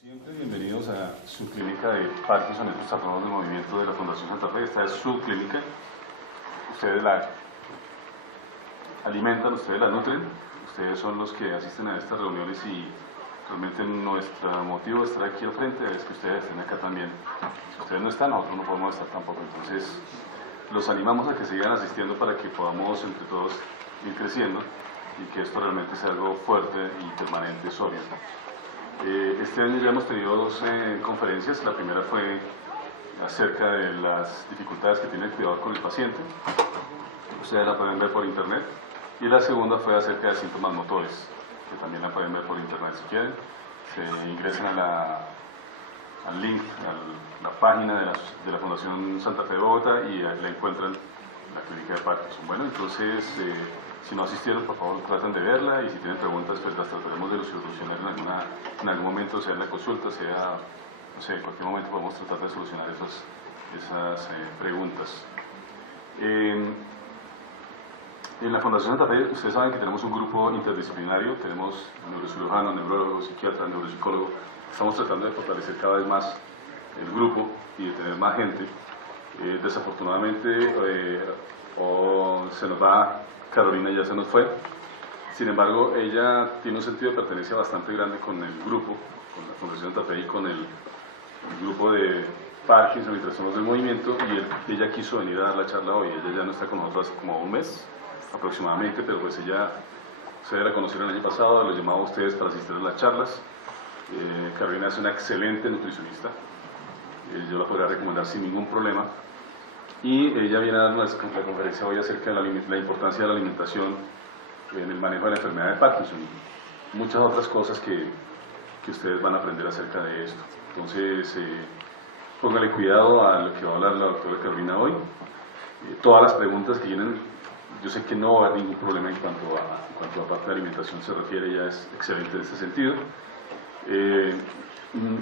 Siempre bienvenidos a su clínica de Parkinson. Estos trastornos del movimiento de la Fundación Santa Fe. Esta es su clínica. Ustedes la alimentan, ustedes la nutren. Ustedes son los que asisten a estas reuniones y realmente nuestro motivo de estar aquí al frente es que ustedes estén acá también. Si ustedes no están, nosotros no podemos estar tampoco. Entonces, los animamos a que sigan asistiendo para que podamos entre todos ir creciendo y que esto realmente sea algo fuerte y permanente, sólido. Este año ya hemos tenido dos conferencias. La primera fue acerca de las dificultades que tiene el cuidador con el paciente. Ustedes la pueden ver por internet. Y la segunda fue acerca de síntomas motores, que también la pueden ver por internet si quieren. Se ingresan al link, a la página de la Fundación Santa Fe de Bogotá y la encuentran en la clínica de Parkinson. Bueno, entonces, si no asistieron, por favor traten de verla y si tienen preguntas, pues las trataremos de solucionar en algún momento, sea en la consulta, sea, no sé, en cualquier momento podemos tratar de solucionar esas preguntas. En la Fundación Santa Fe, ustedes saben que tenemos un grupo interdisciplinario, tenemos neurocirujano, neurólogo, psiquiatra, neuropsicólogo. Estamos tratando de fortalecer cada vez más el grupo y de tener más gente. Desafortunadamente, se nos va, Carolina ya se nos fue. Sin embargo, ella tiene un sentido de pertenencia bastante grande con el grupo, con la Fundación Santa Fe y con el grupo de Parkinson y trastornos del movimiento, y ella quiso venir a dar la charla hoy. Ella ya no está con nosotros hace como un mes aproximadamente, pero pues ella, ustedes la conocieron el año pasado, los llamaba a ustedes para asistir a las charlas. Carolina es una excelente nutricionista, yo la podría recomendar sin ningún problema, y ella viene a darnos la conferencia hoy acerca de la importancia de la alimentación en el manejo de la enfermedad de Parkinson y muchas otras cosas que ustedes van a aprender acerca de esto. Entonces, póngale cuidado a lo que va a hablar la doctora Carolina hoy. Todas las preguntas que vienen, yo sé que no va a haber ningún problema en cuanto a parte de alimentación se refiere, ella es excelente en este sentido.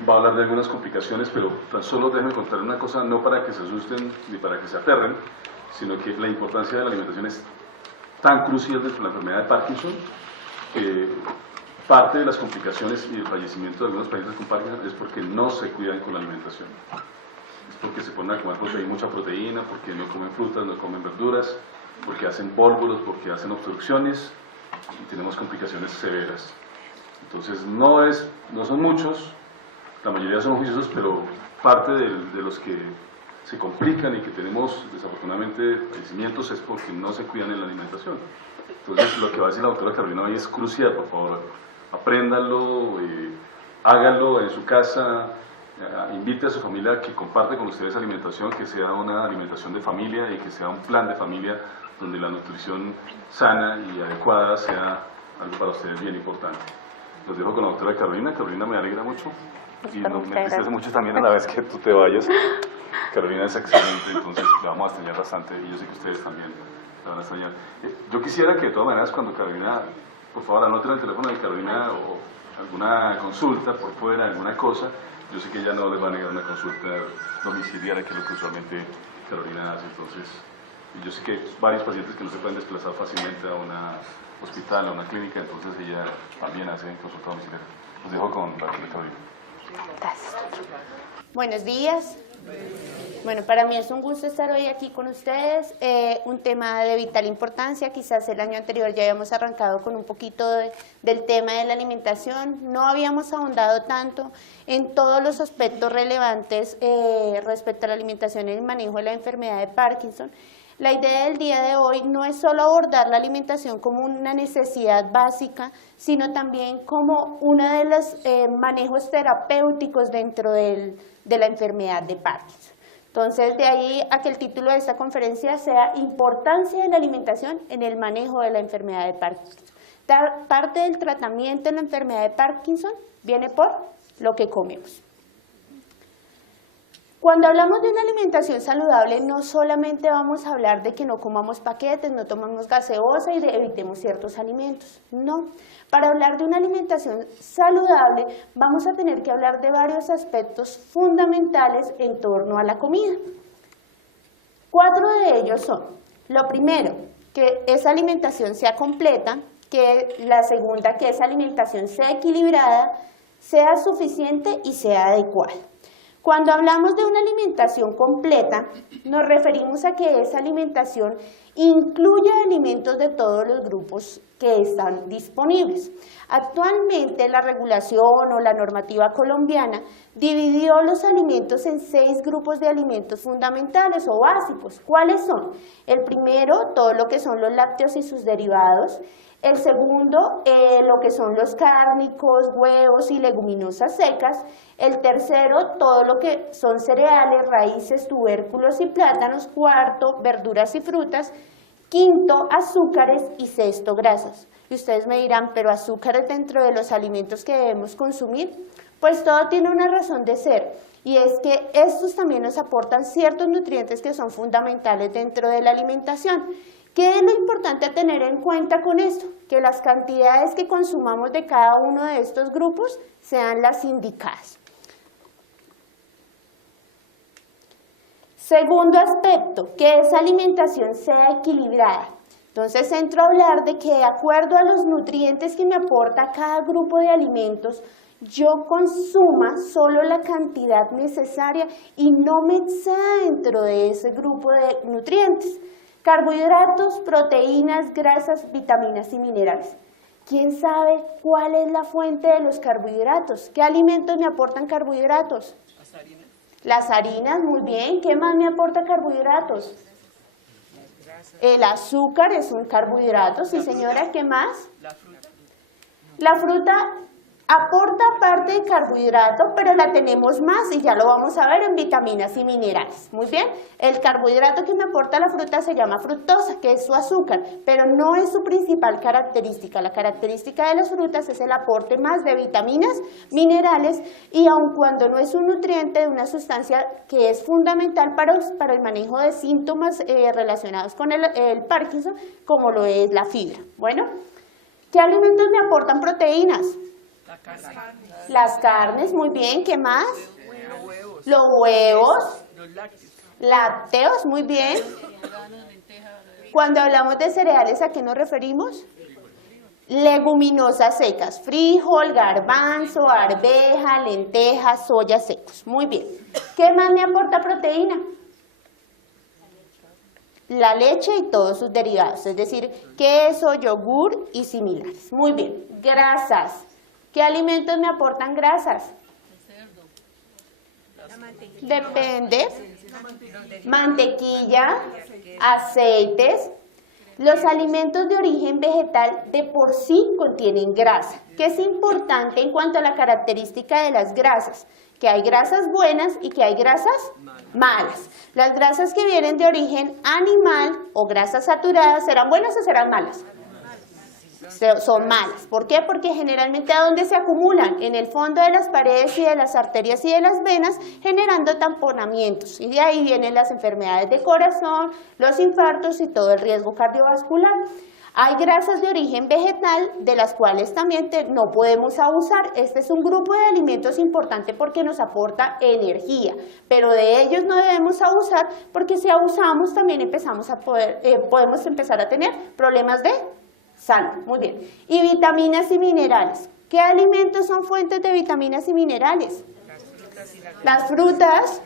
Va a hablar de algunas complicaciones, pero tan solo déjenme contar una cosa, no para que se asusten ni para que se aterren, sino que la importancia de la alimentación es tan crucial dentro de la enfermedad de Parkinson que parte de las complicaciones y el fallecimiento de algunos pacientes con Parkinson es porque no se cuidan con la alimentación. Es porque se ponen a comer mucha proteína, porque no comen frutas, no comen verduras, porque hacen vólvulos, porque hacen obstrucciones y tenemos complicaciones severas. Entonces no son muchos, la mayoría son juiciosos, pero parte de los que se complican y que tenemos desafortunadamente fallecimientos es porque no se cuidan en la alimentación. Entonces lo que va a decir la doctora Carolina hoy es crucial, por favor, apréndanlo, háganlo en su casa, invite a su familia a que comparte con ustedes alimentación, que sea una alimentación de familia y que sea un plan de familia donde la nutrición sana y adecuada sea algo para ustedes bien importante. Los dejo con la doctora Carolina. Carolina, me alegra mucho y me tristece mucho también a la vez que tú te vayas. Carolina es excelente, entonces la vamos a extrañar bastante y yo sé que ustedes también la van a extrañar. Yo quisiera que de todas maneras cuando Carolina, por favor anoten el teléfono de Carolina o alguna consulta por fuera, alguna cosa. Yo sé que ella no les va a negar una consulta domiciliaria, que es lo que usualmente Carolina hace. Entonces, yo sé que varios pacientes que no se pueden desplazar fácilmente a un hospital, a una clínica, entonces ella también hace consulta domiciliaria. Los dejo con la doctora Carolina. Gracias. Buenos días. Bueno, para mí es un gusto estar hoy aquí con ustedes. Un tema de vital importancia. Quizás el año anterior ya habíamos arrancado con un poquito del tema de la alimentación. No habíamos ahondado tanto en todos los aspectos relevantes respecto a la alimentación y el manejo de la enfermedad de Parkinson. La idea del día de hoy no es solo abordar la alimentación como una necesidad básica, sino también como uno de los manejos terapéuticos dentro de la enfermedad de Parkinson. Entonces, de ahí a que el título de esta conferencia sea Importancia de la alimentación en el manejo de la enfermedad de Parkinson. Parte del tratamiento de la enfermedad de Parkinson viene por lo que comemos. Cuando hablamos de una alimentación saludable, no solamente vamos a hablar de que no comamos paquetes, no tomamos gaseosa y evitemos ciertos alimentos, no. Para hablar de una alimentación saludable, vamos a tener que hablar de varios aspectos fundamentales en torno a la comida. 4 de ellos son, lo primero, que esa alimentación sea completa, que la segunda, que esa alimentación sea equilibrada, sea suficiente y sea adecuada. Cuando hablamos de una alimentación completa, nos referimos a que esa alimentación incluye alimentos de todos los grupos que están disponibles. Actualmente la regulación o la normativa colombiana dividió los alimentos en 6 grupos de alimentos fundamentales o básicos. ¿Cuáles son? El primero, todo lo que son los lácteos y sus derivados. El segundo, lo que son los cárnicos, huevos y leguminosas secas. El tercero, todo lo que son cereales, raíces, tubérculos y plátanos. Cuarto, verduras y frutas. Quinto, azúcares y sexto, grasas. Y ustedes me dirán, ¿pero azúcares dentro de los alimentos que debemos consumir? Pues todo tiene una razón de ser, y es que estos también nos aportan ciertos nutrientes que son fundamentales dentro de la alimentación. ¿Qué es lo importante a tener en cuenta con esto? Que las cantidades que consumamos de cada uno de estos grupos sean las indicadas. Segundo aspecto, que esa alimentación sea equilibrada. Entonces entro a hablar de que de acuerdo a los nutrientes que me aporta cada grupo de alimentos, yo consuma solo la cantidad necesaria y no me exceda dentro de ese grupo de nutrientes. Carbohidratos, proteínas, grasas, vitaminas y minerales. ¿Quién sabe cuál es la fuente de los carbohidratos? ¿Qué alimentos me aportan carbohidratos? Las harinas, muy bien. ¿Qué más me aporta carbohidratos? El azúcar es un carbohidrato, sí señora. ¿Qué más? La fruta aporta parte de carbohidrato, pero la tenemos más y ya lo vamos a ver en vitaminas y minerales. Muy bien, el carbohidrato que me aporta la fruta se llama fructosa, que es su azúcar, pero no es su principal característica. La característica de las frutas es el aporte más de vitaminas, minerales, y aun cuando no es un nutriente, de una sustancia que es fundamental para el manejo de síntomas relacionados con el Parkinson, como lo es la fibra. Bueno, ¿qué alimentos me aportan proteínas? Las carnes, muy bien. ¿Qué más? Los huevos. Lácteos, muy bien. Cuando hablamos de cereales, ¿a qué nos referimos? Leguminosas secas, frijol, garbanzo, arveja, lentejas, soya secos. Muy bien. ¿Qué más me aporta proteína? La leche y todos sus derivados, es decir, queso, yogur y similares. Muy bien. Grasas. ¿Qué alimentos me aportan grasas? Depende. Mantequilla, aceites. Los alimentos de origen vegetal de por sí contienen grasa, que es importante en cuanto a la característica de las grasas, que hay grasas buenas y que hay grasas malas. Las grasas que vienen de origen animal o grasas saturadas, ¿serán buenas o serán malas? Son malas. ¿Por qué? Porque generalmente ¿a dónde se acumulan? En el fondo de las paredes y de las arterias y de las venas, generando tamponamientos. Y de ahí vienen las enfermedades de corazón, los infartos y todo el riesgo cardiovascular. Hay grasas de origen vegetal, de las cuales también no podemos abusar. Este es un grupo de alimentos importante porque nos aporta energía, pero de ellos no debemos abusar, porque si abusamos también podemos empezar a tener problemas de salud. Muy bien. Y vitaminas y minerales. ¿Qué alimentos son fuentes de vitaminas y minerales? Las frutas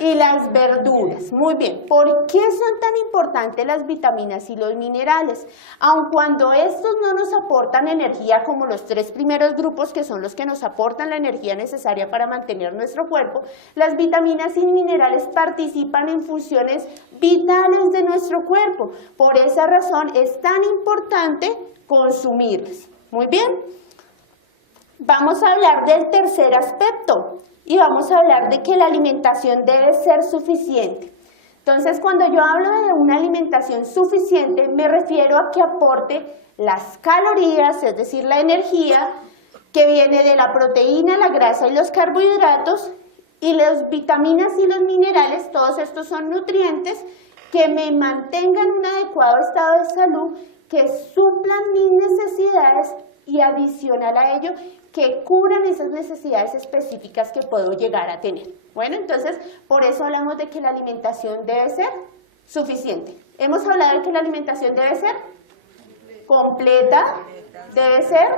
y las verduras. Muy bien. ¿Por qué son tan importantes las vitaminas y los minerales? Aun cuando estos no nos aportan energía como los 3 primeros grupos, que son los que nos aportan la energía necesaria para mantener nuestro cuerpo, las vitaminas y minerales participan en funciones vitales de nuestro cuerpo. Por esa razón es tan importante consumirlas. Muy bien. Vamos a hablar del tercer aspecto. Y vamos a hablar de que la alimentación debe ser suficiente. Entonces, cuando yo hablo de una alimentación suficiente, me refiero a que aporte las calorías, es decir, la energía que viene de la proteína, la grasa y los carbohidratos, y las vitaminas y los minerales. Todos estos son nutrientes que me mantengan un adecuado estado de salud, que suplan mis necesidades y adicional a ello, que cubran esas necesidades específicas que puedo llegar a tener. Bueno, entonces, por eso hablamos de que la alimentación debe ser suficiente. Hemos hablado de que la alimentación debe ser completa, debe ser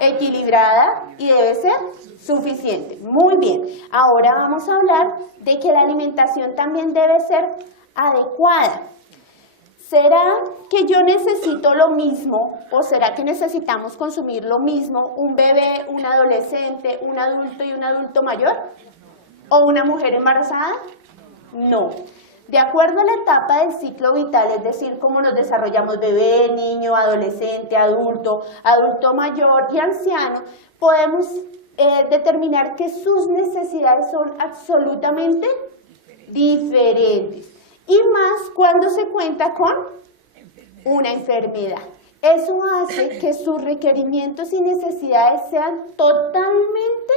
equilibrada y debe ser suficiente. Muy bien, ahora vamos a hablar de que la alimentación también debe ser adecuada. ¿Será que yo necesito lo mismo o será que necesitamos consumir lo mismo un bebé, un adolescente, un adulto y un adulto mayor? ¿O una mujer embarazada? No. De acuerdo a la etapa del ciclo vital, es decir, cómo nos desarrollamos bebé, niño, adolescente, adulto, adulto mayor y anciano, podemos determinar que sus necesidades son absolutamente diferentes. Y más cuando se cuenta con una enfermedad. Eso hace que sus requerimientos y necesidades sean totalmente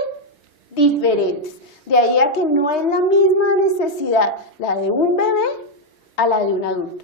diferentes. De ahí a que no es la misma necesidad la de un bebé a la de un adulto.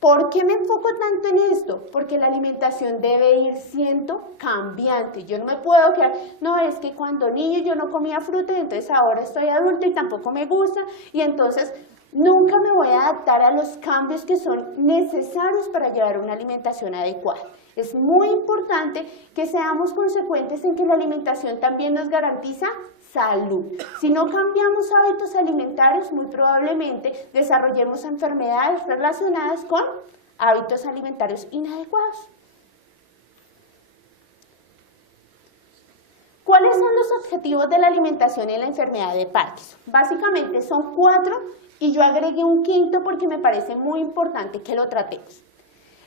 ¿Por qué me enfoco tanto en esto? Porque la alimentación debe ir siendo cambiante. Yo no me puedo quedar, no, es que cuando niño yo no comía fruta y entonces ahora estoy adulta y tampoco me gusta y entonces nunca me voy a adaptar a los cambios que son necesarios para llevar una alimentación adecuada. Es muy importante que seamos consecuentes en que la alimentación también nos garantiza salud. Si no cambiamos hábitos alimentarios, muy probablemente desarrollemos enfermedades relacionadas con hábitos alimentarios inadecuados. ¿Cuáles son los objetivos de la alimentación en la enfermedad de Parkinson? Básicamente son 4 y yo agregué un quinto porque me parece muy importante que lo tratemos.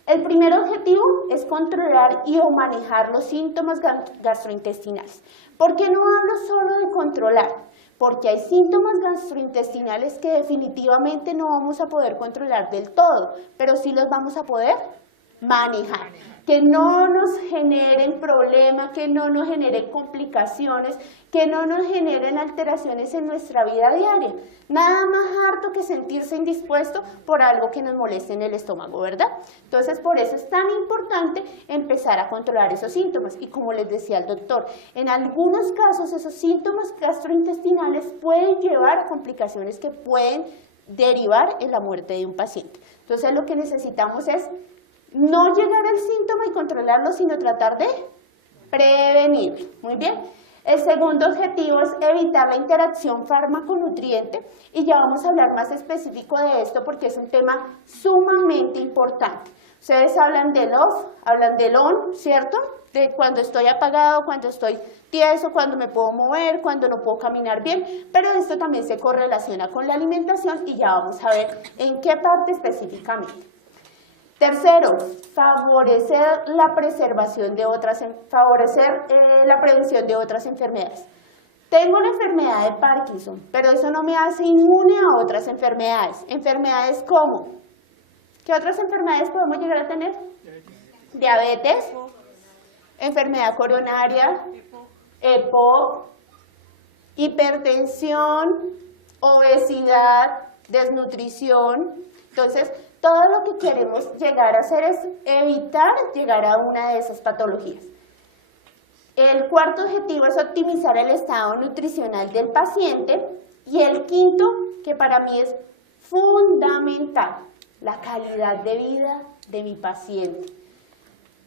El primer objetivo es controlar y o manejar los síntomas gastrointestinales. ¿Por qué no hablo solo de controlar? Porque hay síntomas gastrointestinales que definitivamente no vamos a poder controlar del todo, pero sí los vamos a poder manejar. Que no nos generen problemas, que no nos generen complicaciones, que no nos generen alteraciones en nuestra vida diaria. Nada más harto que sentirse indispuesto por algo que nos moleste en el estómago, ¿verdad? Entonces, por eso es tan importante empezar a controlar esos síntomas. Y como les decía el doctor, en algunos casos esos síntomas gastrointestinales pueden llevar a complicaciones que pueden derivar en la muerte de un paciente. Entonces, lo que necesitamos es no llegar al síntoma y controlarlo, sino tratar de prevenirlo. Muy bien. El segundo objetivo es evitar la interacción fármaco-nutriente y ya vamos a hablar más específico de esto porque es un tema sumamente importante. Ustedes hablan del off, hablan del on, ¿cierto? De cuando estoy apagado, cuando estoy tieso, cuando me puedo mover, cuando no puedo caminar bien, pero esto también se correlaciona con la alimentación y ya vamos a ver en qué parte específicamente. Tercero, favorecer la prevención de otras enfermedades. Tengo una enfermedad de Parkinson, pero eso no me hace inmune a otras enfermedades. Enfermedades como, ¿qué otras enfermedades podemos llegar a tener? Diabetes, enfermedad coronaria, EPOC, hipertensión, obesidad, desnutrición. Entonces, todo lo que queremos llegar a hacer es evitar llegar a una de esas patologías. El cuarto objetivo es optimizar el estado nutricional del paciente. Y el quinto, que para mí es fundamental, la calidad de vida de mi paciente.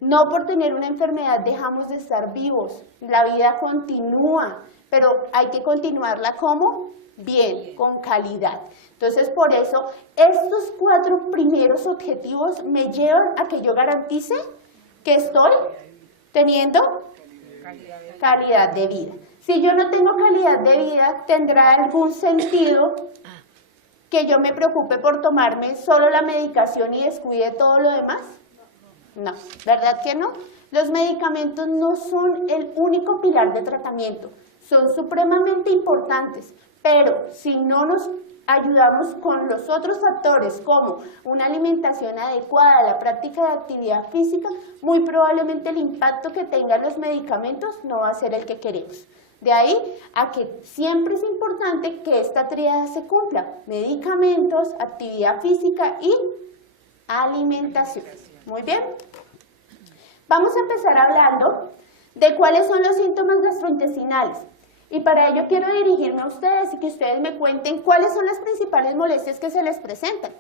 No por tener una enfermedad dejamos de estar vivos, la vida continúa, pero hay que continuarla como bien, con calidad. Entonces, por eso, estos 4 primeros objetivos me llevan a que yo garantice que estoy teniendo calidad de vida. Si yo no tengo calidad de vida, ¿tendrá algún sentido que yo me preocupe por tomarme solo la medicación y descuide todo lo demás? No, ¿verdad que no? Los medicamentos no son el único pilar de tratamiento, son supremamente importantes, pero si no nos ayudamos con los otros factores como una alimentación adecuada, la práctica de actividad física, muy probablemente el impacto que tengan los medicamentos no va a ser el que queremos. De ahí a que siempre es importante que esta tríada se cumpla: medicamentos, actividad física y alimentación. Muy bien. Vamos a empezar hablando de cuáles son los síntomas gastrointestinales. Y para ello quiero dirigirme a ustedes y que ustedes me cuenten cuáles son las principales molestias que se les presentan.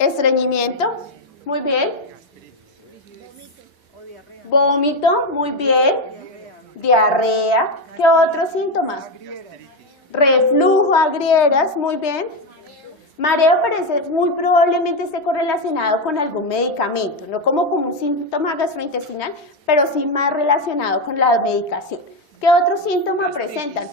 Estreñimiento, muy bien. Vómito, muy bien. Diarrea. ¿Qué otros síntomas? Reflujo, agrieras, muy bien. Mareo parece muy probablemente esté correlacionado con algún medicamento, no como un síntoma gastrointestinal, pero sí más relacionado con la medicación. ¿Qué otros síntomas presentan?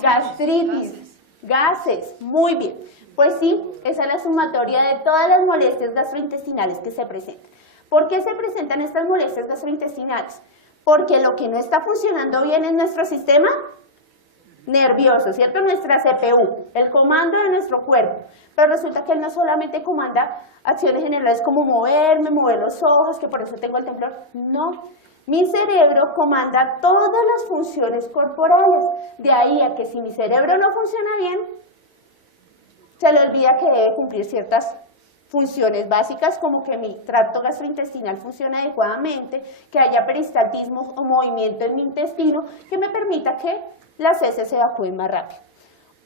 Gastritis, gases, muy bien. Pues sí, esa es la sumatoria de todas las molestias gastrointestinales que se presentan. ¿Por qué se presentan estas molestias gastrointestinales? Porque lo que no está funcionando bien en nuestro sistema nervioso, ¿cierto? Nuestra CPU, el comando de nuestro cuerpo. Pero resulta que él no solamente comanda acciones generales como moverme, mover los ojos, que por eso tengo el temblor. No, mi cerebro comanda todas las funciones corporales. De ahí a que si mi cerebro no funciona bien, se le olvida que debe cumplir ciertas funciones básicas como que mi tracto gastrointestinal funcione adecuadamente, que haya peristaltismo o movimiento en mi intestino que me permita que las heces se evacúen más rápido.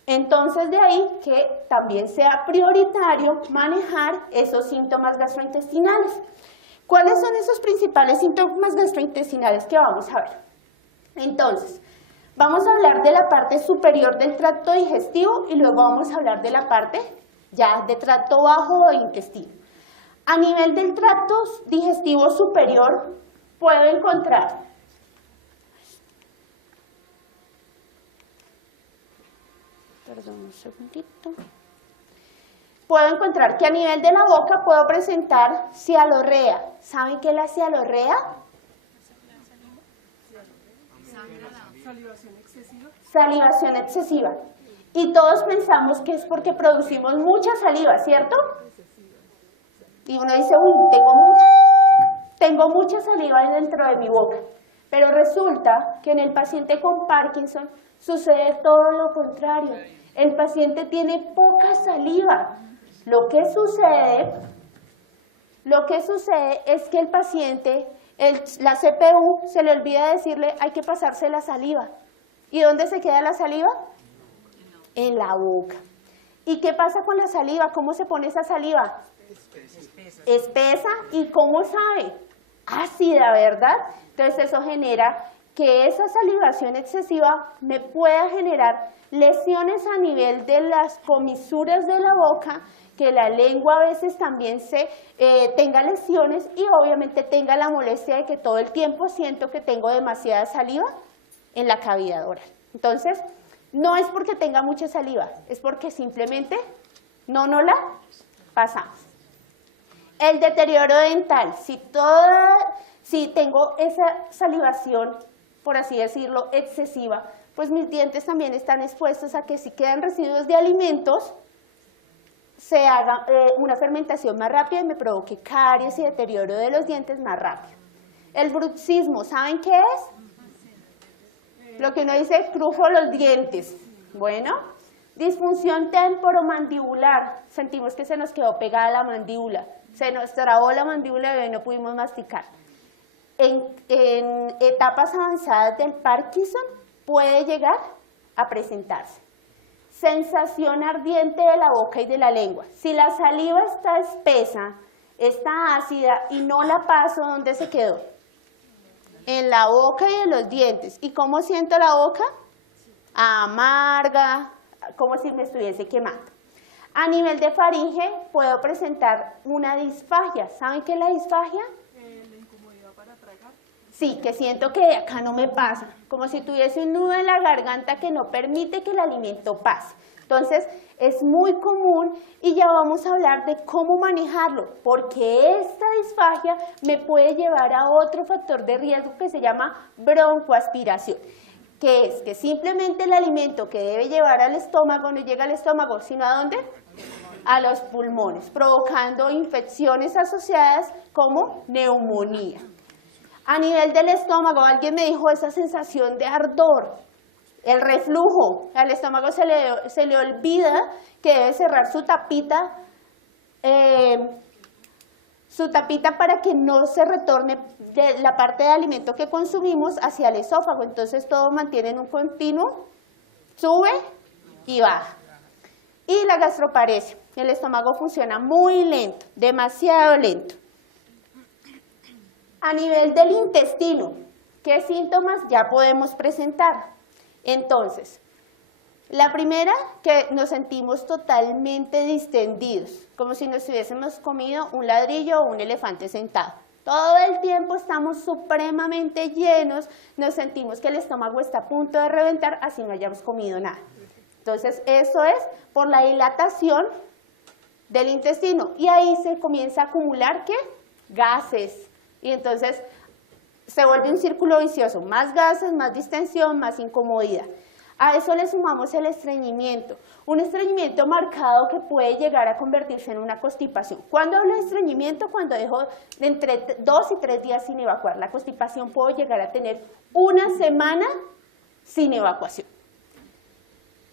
Entonces de ahí que también sea prioritario manejar esos síntomas gastrointestinales. ¿Cuáles son esos principales síntomas gastrointestinales que vamos a ver? Entonces, vamos a hablar de la parte superior del tracto digestivo y luego vamos a hablar de la parte ya de tracto bajo o intestino. A nivel del tracto digestivo superior puedo encontrar un segundito. Puedo encontrar que a nivel de la boca puedo presentar cialorrea. ¿Saben qué es la cialorrea? Salivación excesiva. Salivación excesiva. Y todos pensamos que es porque producimos mucha saliva, ¿cierto? Y uno dice, uy, tengo mucha saliva dentro de mi boca. Pero resulta que en el paciente con Parkinson sucede todo lo contrario. El paciente tiene poca saliva. Lo que sucede es que el paciente, la CPU, se le olvida decirle hay que pasarse la saliva. ¿Y dónde se queda la saliva? En la boca. ¿Y qué pasa con la saliva? ¿Cómo se pone esa saliva? Espesa. ¿Y cómo sabe? Ácida, ¿verdad? Entonces eso genera que esa salivación excesiva me pueda generar lesiones a nivel de las comisuras de la boca, que la lengua a veces también tenga lesiones y obviamente tenga la molestia de que todo el tiempo siento que tengo demasiada saliva en la cavidad oral. Entonces, no es porque tenga mucha saliva, es porque simplemente no la pasamos. El deterioro dental, si tengo esa salivación, por así decirlo, excesiva, pues mis dientes también están expuestos a que si quedan residuos de alimentos, se haga una fermentación más rápida y me provoque caries y deterioro de los dientes más rápido. El bruxismo, ¿saben qué es? Lo que uno dice, crujo los dientes. Bueno, disfunción temporomandibular, sentimos que se nos quedó pegada la mandíbula, se nos trabó la mandíbula y no pudimos masticar. En etapas avanzadas del Parkinson puede llegar a presentarse. Sensación ardiente de la boca y de la lengua. Si la saliva está espesa, está ácida y no la paso, ¿dónde se quedó? En la boca y en los dientes. ¿Y cómo siento la boca? Amarga, como si me estuviese quemando. A nivel de faringe puedo presentar una disfagia. ¿Saben qué es la disfagia? La incomodidad para tragar. Sí, que siento que de acá no me pasa, como si tuviese un nudo en la garganta que no permite que el alimento pase. Entonces, es muy común y ya vamos a hablar de cómo manejarlo, porque esta disfagia me puede llevar a otro factor de riesgo que se llama broncoaspiración, que es que simplemente el alimento que debe llevar al estómago no llega al estómago, sino ¿a dónde? A los pulmones, provocando infecciones asociadas como neumonía. A nivel del estómago, alguien me dijo esa sensación de ardor, el reflujo, al estómago se le olvida que debe cerrar su tapita para que no se retorne de la parte de alimento que consumimos hacia el esófago. Entonces todo mantiene en un continuo, sube y baja. Y la gastroparesia, el estómago funciona muy lento, demasiado lento. A nivel del intestino, ¿qué síntomas ya podemos presentar? Entonces, la primera, que nos sentimos totalmente distendidos, como si nos hubiésemos comido un ladrillo o un elefante sentado. Todo el tiempo estamos supremamente llenos, nos sentimos que el estómago está a punto de reventar, así no hayamos comido nada. Entonces, eso es por la dilatación del intestino. Y ahí se comienza a acumular, ¿qué? Gases. Y entonces se vuelve un círculo vicioso. Más gases, más distensión, más incomodidad. A eso le sumamos el estreñimiento. Un estreñimiento marcado que puede llegar a convertirse en una constipación. ¿Cuándo hablo de estreñimiento? Cuando dejo de entre 2 y 3 días sin evacuar. La constipación puede llegar a tener una semana sin evacuación.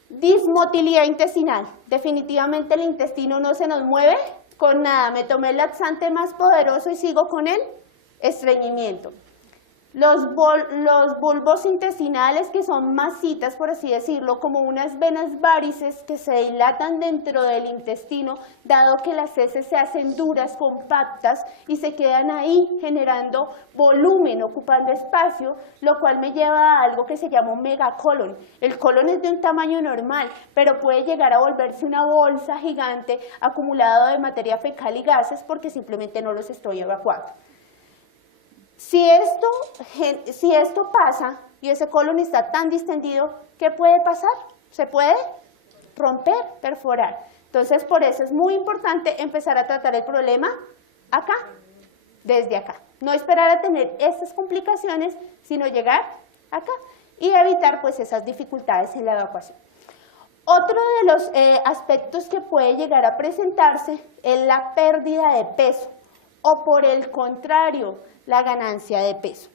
Dismotilidad intestinal. Definitivamente el intestino no se nos mueve con nada. Me tomé el laxante más poderoso y sigo con el estreñimiento. Los bulbos intestinales, que son masitas, por así decirlo, como unas venas varices que se dilatan dentro del intestino, dado que las heces se hacen duras, compactas, y se quedan ahí generando volumen, ocupando espacio, lo cual me lleva a algo que se llama un megacolon. El colon es de un tamaño normal, pero puede llegar a volverse una bolsa gigante acumulada de materia fecal y gases porque simplemente no los estoy evacuando. Si esto pasa y ese colon está tan distendido, ¿qué puede pasar? Se puede romper, perforar. Entonces, por eso es muy importante empezar a tratar el problema acá, desde acá. No esperar a tener estas complicaciones, sino llegar acá y evitar pues esas dificultades en la evacuación. Otro de los aspectos que puede llegar a presentarse es la pérdida de peso o, por el contrario, la ganancia de peso.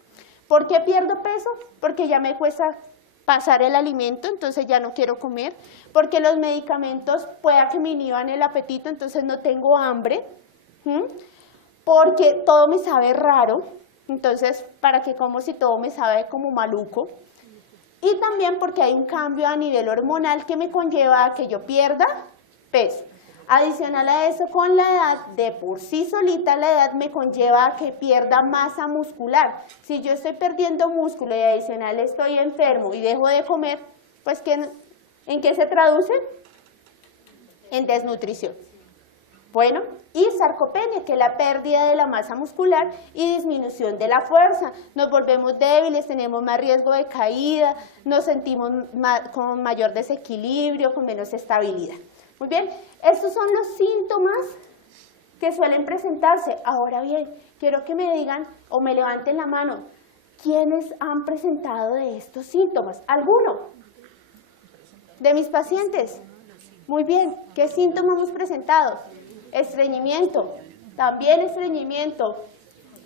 ¿Por qué pierdo peso? Porque ya me cuesta pasar el alimento, entonces ya no quiero comer. Porque los medicamentos pueda que me inhiban el apetito, entonces no tengo hambre. Porque todo me sabe raro, entonces ¿para qué como si todo me sabe como maluco? Y también porque hay un cambio a nivel hormonal que me conlleva a que yo pierda peso. Adicional a eso, con la edad, de por sí solita la edad me conlleva a que pierda masa muscular. Si yo estoy perdiendo músculo y adicional estoy enfermo y dejo de comer, pues ¿en qué se traduce? En desnutrición. Bueno, y sarcopenia, que es la pérdida de la masa muscular y disminución de la fuerza. Nos volvemos débiles, tenemos más riesgo de caída, nos sentimos con mayor desequilibrio, con menos estabilidad. Muy bien, estos son los síntomas que suelen presentarse. Ahora bien, quiero que me digan o me levanten la mano, ¿quiénes han presentado de estos síntomas? ¿Alguno de mis pacientes? Muy bien, ¿qué síntomas hemos presentado? Estreñimiento, también estreñimiento,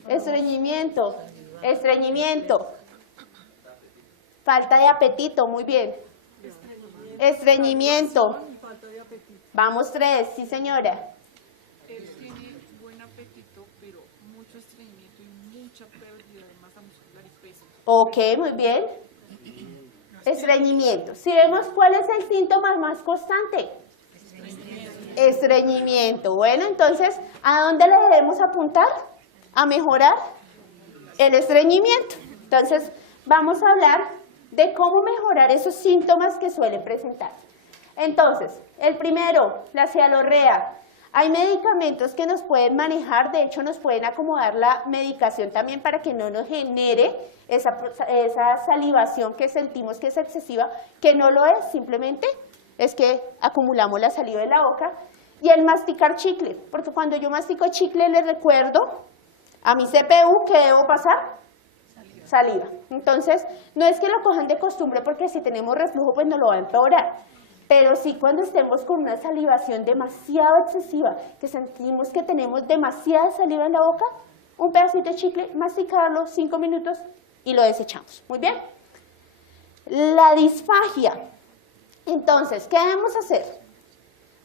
estreñimiento, estreñimiento, falta de apetito, muy bien, estreñimiento. Vamos 3, sí señora. Él tiene buen apetito, pero mucho estreñimiento y mucha pérdida de masa muscular y peso. Ok, muy bien. Estreñimiento. Si vemos cuál es el síntoma más constante. Estreñimiento. Bueno, entonces, ¿a dónde le debemos apuntar? A mejorar el estreñimiento. Entonces, vamos a hablar de cómo mejorar esos síntomas que suelen presentar. Entonces, el primero, la cialorrea. Hay medicamentos que nos pueden manejar, de hecho nos pueden acomodar la medicación también para que no nos genere esa salivación que sentimos que es excesiva, que no lo es, simplemente es que acumulamos la saliva en la boca. Y el masticar chicle, porque cuando yo mastico chicle les recuerdo a mi CPU que debo pasar saliva. Entonces, no es que lo cojan de costumbre porque si tenemos reflujo pues no lo va a empeorar. Pero sí cuando estemos con una salivación demasiado excesiva, que sentimos que tenemos demasiada saliva en la boca, un pedacito de chicle, masticarlo 5 minutos y lo desechamos. Muy bien. La disfagia. Entonces, ¿qué debemos hacer?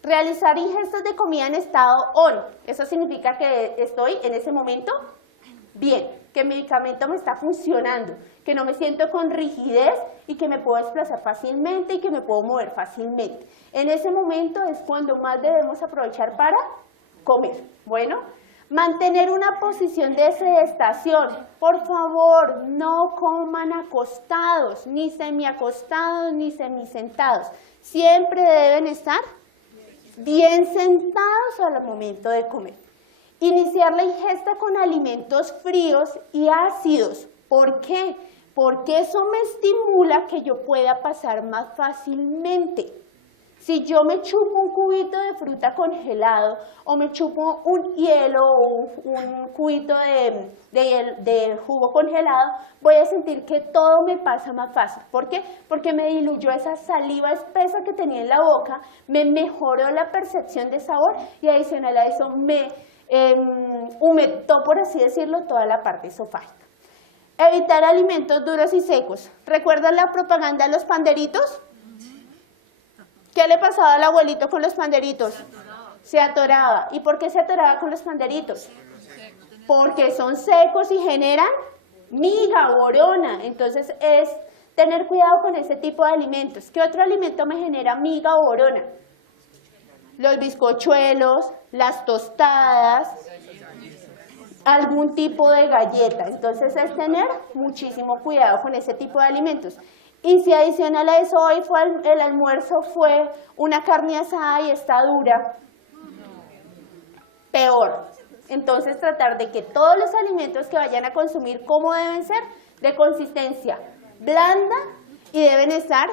Realizar ingestas de comida en estado ON. Eso significa que estoy en ese momento bien, que el medicamento me está funcionando, que no me siento con rigidez y que me puedo desplazar fácilmente y que me puedo mover fácilmente. En ese momento es cuando más debemos aprovechar para comer. Bueno, Mantener una posición de sedestación. Por favor, no coman acostados, ni semiacostados, ni semisentados. Siempre deben estar bien sentados al momento de comer. Iniciar la ingesta con alimentos fríos y ácidos. ¿Por qué? Porque eso me estimula que yo pueda pasar más fácilmente. Si yo me chupo un cubito de fruta congelado o me chupo un hielo o un cubito de jugo congelado, voy a sentir que todo me pasa más fácil. ¿Por qué? Porque me diluyó esa saliva espesa que tenía en la boca, me mejoró la percepción de sabor y adicional a eso me humectó, por así decirlo, toda la parte esofágica. Evitar alimentos duros y secos. ¿Recuerdan la propaganda de los panderitos? ¿Qué le pasaba al abuelito con los panderitos? Se atoraba. ¿Y por qué se atoraba con los panderitos? Porque son secos y generan miga, borona. Entonces es tener cuidado con ese tipo de alimentos. ¿Qué otro alimento me genera miga o borona? Los bizcochuelos, las tostadas, algún tipo de galleta. Entonces es tener muchísimo cuidado con ese tipo de alimentos. Y si adicional a eso hoy el almuerzo fue una carne asada y está dura, peor. Entonces tratar de que todos los alimentos que vayan a consumir, ¿cómo deben ser? De consistencia blanda y deben estar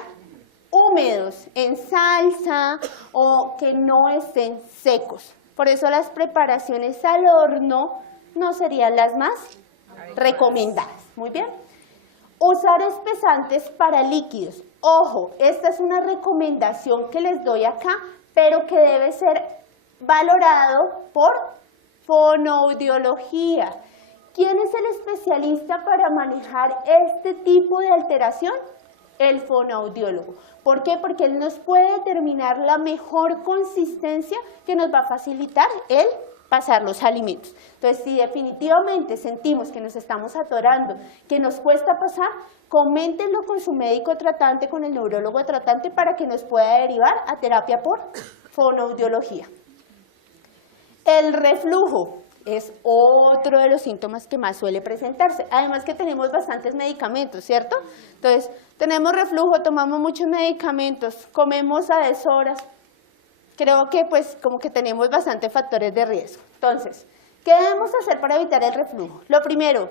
húmedos, en salsa o que no estén secos. Por eso las preparaciones al horno no serían las más recomendadas. Muy bien. Usar espesantes para líquidos. Ojo, esta es una recomendación que les doy acá, pero que debe ser valorado por fonoaudiología. ¿Quién es el especialista para manejar este tipo de alteración? El fonoaudiólogo. ¿Por qué? Porque él nos puede determinar la mejor consistencia que nos va a facilitar el pasar los alimentos. Entonces, si definitivamente sentimos que nos estamos atorando, que nos cuesta pasar, coméntenlo con su médico tratante, con el neurólogo tratante, para que nos pueda derivar a terapia por fonoaudiología. El reflujo es otro de los síntomas que más suele presentarse. Además que tenemos bastantes medicamentos, ¿cierto? Entonces, tenemos reflujo, tomamos muchos medicamentos, comemos a deshoras. Creo que pues como que tenemos bastantes factores de riesgo. Entonces, ¿qué debemos hacer para evitar el reflujo? Lo primero,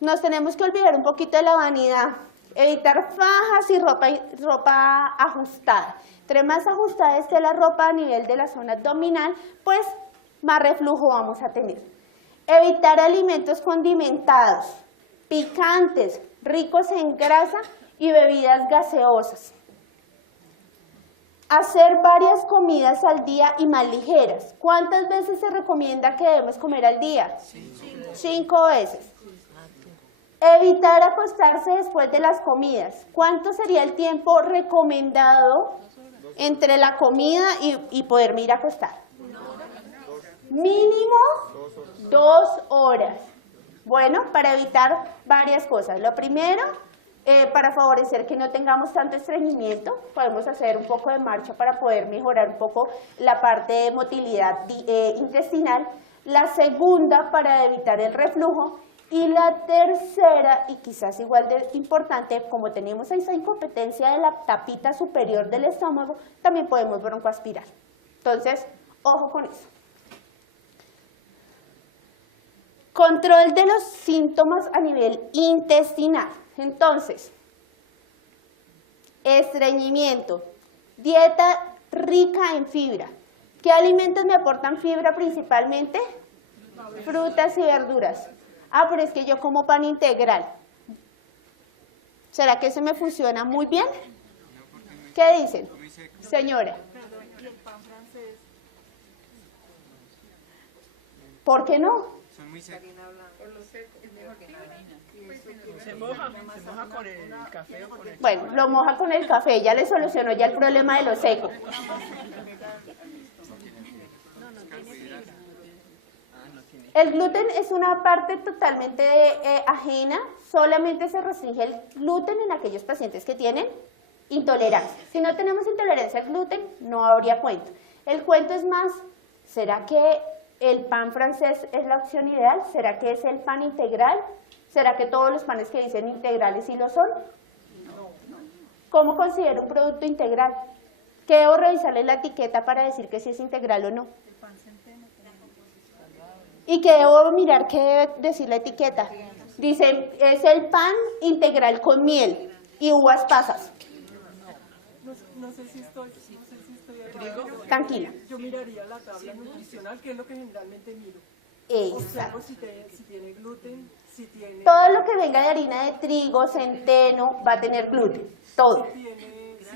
nos tenemos que olvidar un poquito de la vanidad. Evitar fajas y ropa ajustada. Entre más ajustada esté la ropa a nivel de la zona abdominal, pues más reflujo vamos a tener. Evitar alimentos condimentados, picantes, ricos en grasa y bebidas gaseosas. Hacer varias comidas al día y más ligeras. ¿Cuántas veces se recomienda que debemos comer al día? 5 veces. Evitar acostarse después de las comidas. ¿Cuánto sería el tiempo recomendado entre la comida y poderme ir a acostar? Mínimo 2 horas. Bueno, para evitar varias cosas. Lo primero, para favorecer que no tengamos tanto estreñimiento, podemos hacer un poco de marcha para poder mejorar un poco la parte de motilidad intestinal. La segunda, para evitar el reflujo. Y la tercera, y quizás igual de importante, como tenemos esa incompetencia de la tapita superior del estómago, también podemos broncoaspirar. Entonces, ojo con eso. Control de los síntomas a nivel intestinal. Entonces, estreñimiento, dieta rica en fibra. ¿Qué alimentos me aportan fibra principalmente? Frutas y verduras. Ah, pero es que yo como pan integral. ¿Será que eso me funciona muy bien? ¿Qué dicen, señora? ¿Y el pan francés? ¿Por qué no? Son muy secos. Se moja con el café o con el... Bueno, lo moja con el café, ya le solucionó ya el problema de lo seco. El gluten es una parte totalmente ajena, solamente se restringe el gluten en aquellos pacientes que tienen intolerancia. Si no tenemos intolerancia al gluten, no habría cuento. El cuento es más, ¿será que ¿El pan francés es la opción ideal? ¿Será que es el pan integral? ¿Será que todos los panes que dicen integrales sí lo son? ¿Cómo considero un producto integral? ¿Qué debo revisarle la etiqueta para decir que si es integral o no? ¿Y qué debo mirar qué debe decir la etiqueta? Dice, es el pan integral con miel y uvas pasas. No sé si estoy Tranquila. Yo miraría la tabla nutricional, que es lo que generalmente miro. Exacto. Observo si tiene gluten, si tiene... Todo lo que venga de harina de trigo, centeno, va a tener gluten. Todo. Si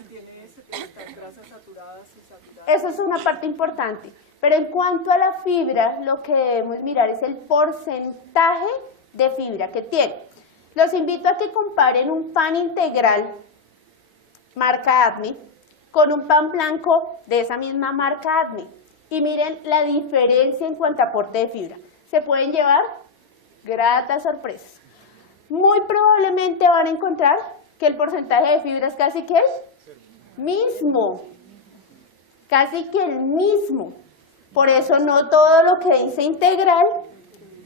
tiene estas grasas saturadas y saturadas. Eso es una parte importante. Pero en cuanto a la fibra, lo que debemos mirar es el porcentaje de fibra que tiene. Los invito a que comparen un pan integral, marca Acme, con un pan blanco de esa misma marca Acme. Y miren la diferencia en cuanto a aporte de fibra. Se pueden llevar gratas sorpresas. Muy probablemente van a encontrar que el porcentaje de fibra es casi que el mismo. Casi que el mismo. Por eso no todo lo que dice integral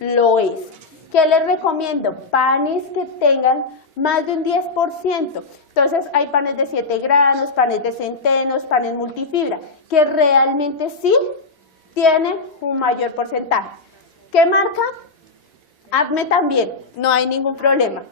lo es. ¿Qué les recomiendo? Panes que tengan más de un 10%. Entonces hay panes de 7 granos, panes de centenos, panes multifibra, que realmente sí tienen un mayor porcentaje. ¿Qué marca? Acme también, no hay ningún problema.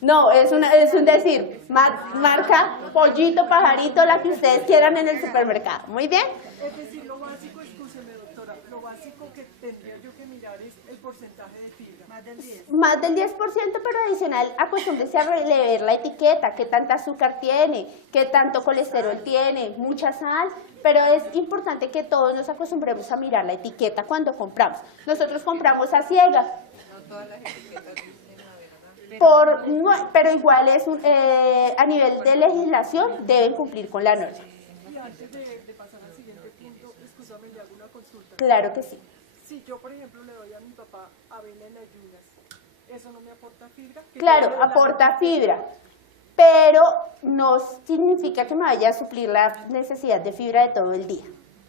No, es un decir, marca pollito, pajarito, la que ustedes quieran en el supermercado. Muy bien. Es decir, lo básico, escúcheme doctora, lo básico que tendría yo que mirar es el porcentaje de fibra. Más del 10. Más del 10%, pero adicional, acostúmbrese a leer la etiqueta, qué tanta azúcar tiene, qué tanto colesterol tiene, mucha sal, pero es importante que todos nos acostumbremos a mirar la etiqueta cuando compramos. Nosotros compramos a ciegas. No todas las etiquetas dicen la verdad. Pero igual es a nivel de legislación deben cumplir con la norma. Y antes de pasar al siguiente punto, escúchame, le hago una consulta. Claro que sí. Si yo, por ejemplo, le doy a mi papá avena en ayunas, ¿eso no me aporta fibra? Claro, aporta fibra, pero no significa que me vaya a suplir la necesidad de fibra de todo el día.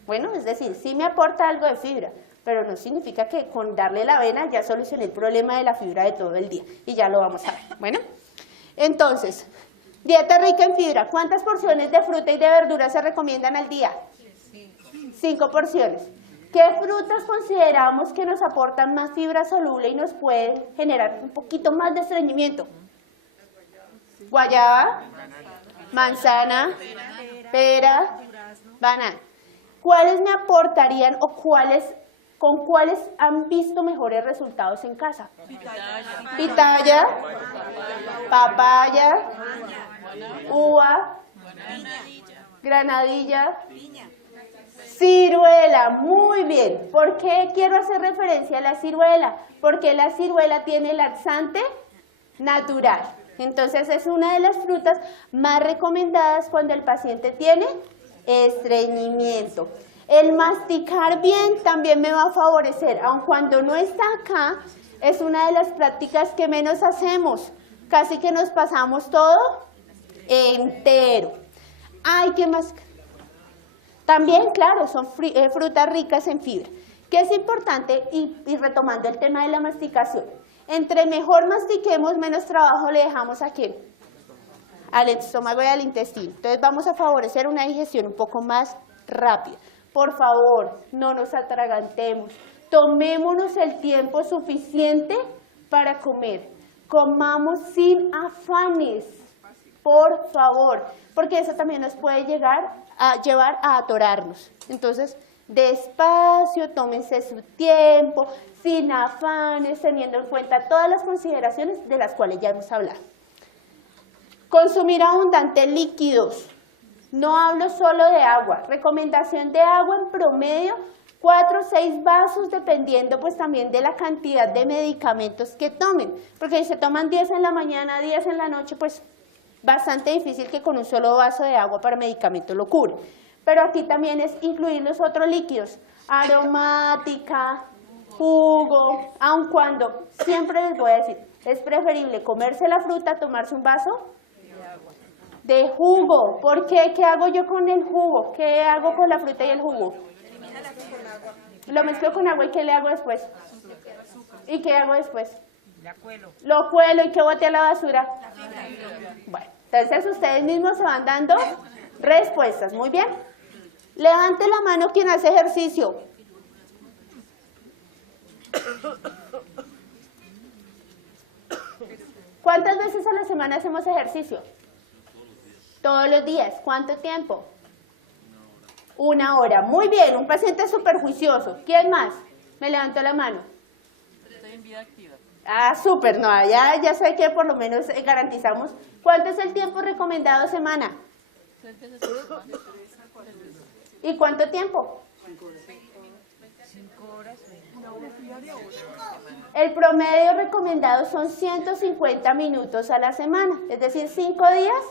Bueno, es decir, sí me aporta algo de fibra, pero no significa que con darle la avena ya solucioné el problema de la fibra de todo el día. Y ya lo vamos a ver. Bueno, entonces, dieta rica en fibra. ¿Cuántas porciones de fruta y de verdura se recomiendan al día? 5 porciones. ¿Qué frutas consideramos que nos aportan más fibra soluble y nos pueden generar un poquito más de estreñimiento? Guayaba, manzana, pera, banana. ¿Cuáles me aportarían o con cuáles han visto mejores resultados en casa? Pitaya, papaya, uva, granadilla, ciruela. Muy bien. ¿Por qué quiero hacer referencia a la ciruela? Porque la ciruela tiene laxante natural. Entonces es una de las frutas más recomendadas cuando el paciente tiene estreñimiento. El masticar bien también me va a favorecer, aun cuando no está acá, es una de las prácticas que menos hacemos. Casi que nos pasamos todo entero. Hay que mascar. También, claro, son frutas ricas en fibra. ¿Qué es importante? Y retomando el tema de la masticación. Entre mejor mastiquemos, menos trabajo le dejamos a ¿quién? Al estómago y al intestino. Entonces vamos a favorecer una digestión un poco más rápida. Por favor, no nos atragantemos. Tomémonos el tiempo suficiente para comer. Comamos sin afanes, por favor, porque eso también nos puede llevar a atorarnos. Entonces, despacio, tómense su tiempo, sin afanes, teniendo en cuenta todas las consideraciones de las cuales ya hemos hablado. Consumir abundante líquidos. No hablo solo de agua. Recomendación de agua en promedio, 4 o 6 vasos, dependiendo pues también de la cantidad de medicamentos que tomen. Porque si se toman 10 en la mañana, 10 en la noche, pues bastante difícil que con un solo vaso de agua para medicamento lo cure. Pero aquí también es incluir los otros líquidos, aromática, jugo, aun cuando siempre les voy a decir, es preferible comerse la fruta, tomarse un vaso de jugo. ¿Por qué? ¿Qué hago yo con el jugo? ¿Qué hago con la fruta y el jugo? Lo mezclo con agua y ¿qué le hago después? ¿Y qué hago después? La cuelo. Lo cuelo y ¿qué bote a la basura? Bueno, entonces ustedes mismos se van dando respuestas. Muy bien. Levante la mano quien hace ejercicio. ¿Cuántas veces a la semana hacemos ejercicio? Todos los días. ¿Cuánto tiempo? 1 hora. Muy bien, un paciente súper juicioso. ¿Quién más? Me levantó la mano. Estoy en vida activa. Ah, súper, no, ya sé que por lo menos garantizamos. ¿Cuánto es el tiempo recomendado semana? 3 veces por semana. ¿Y cuánto tiempo? 5 horas. El promedio recomendado son 150 minutos a la semana, es decir, 5 días,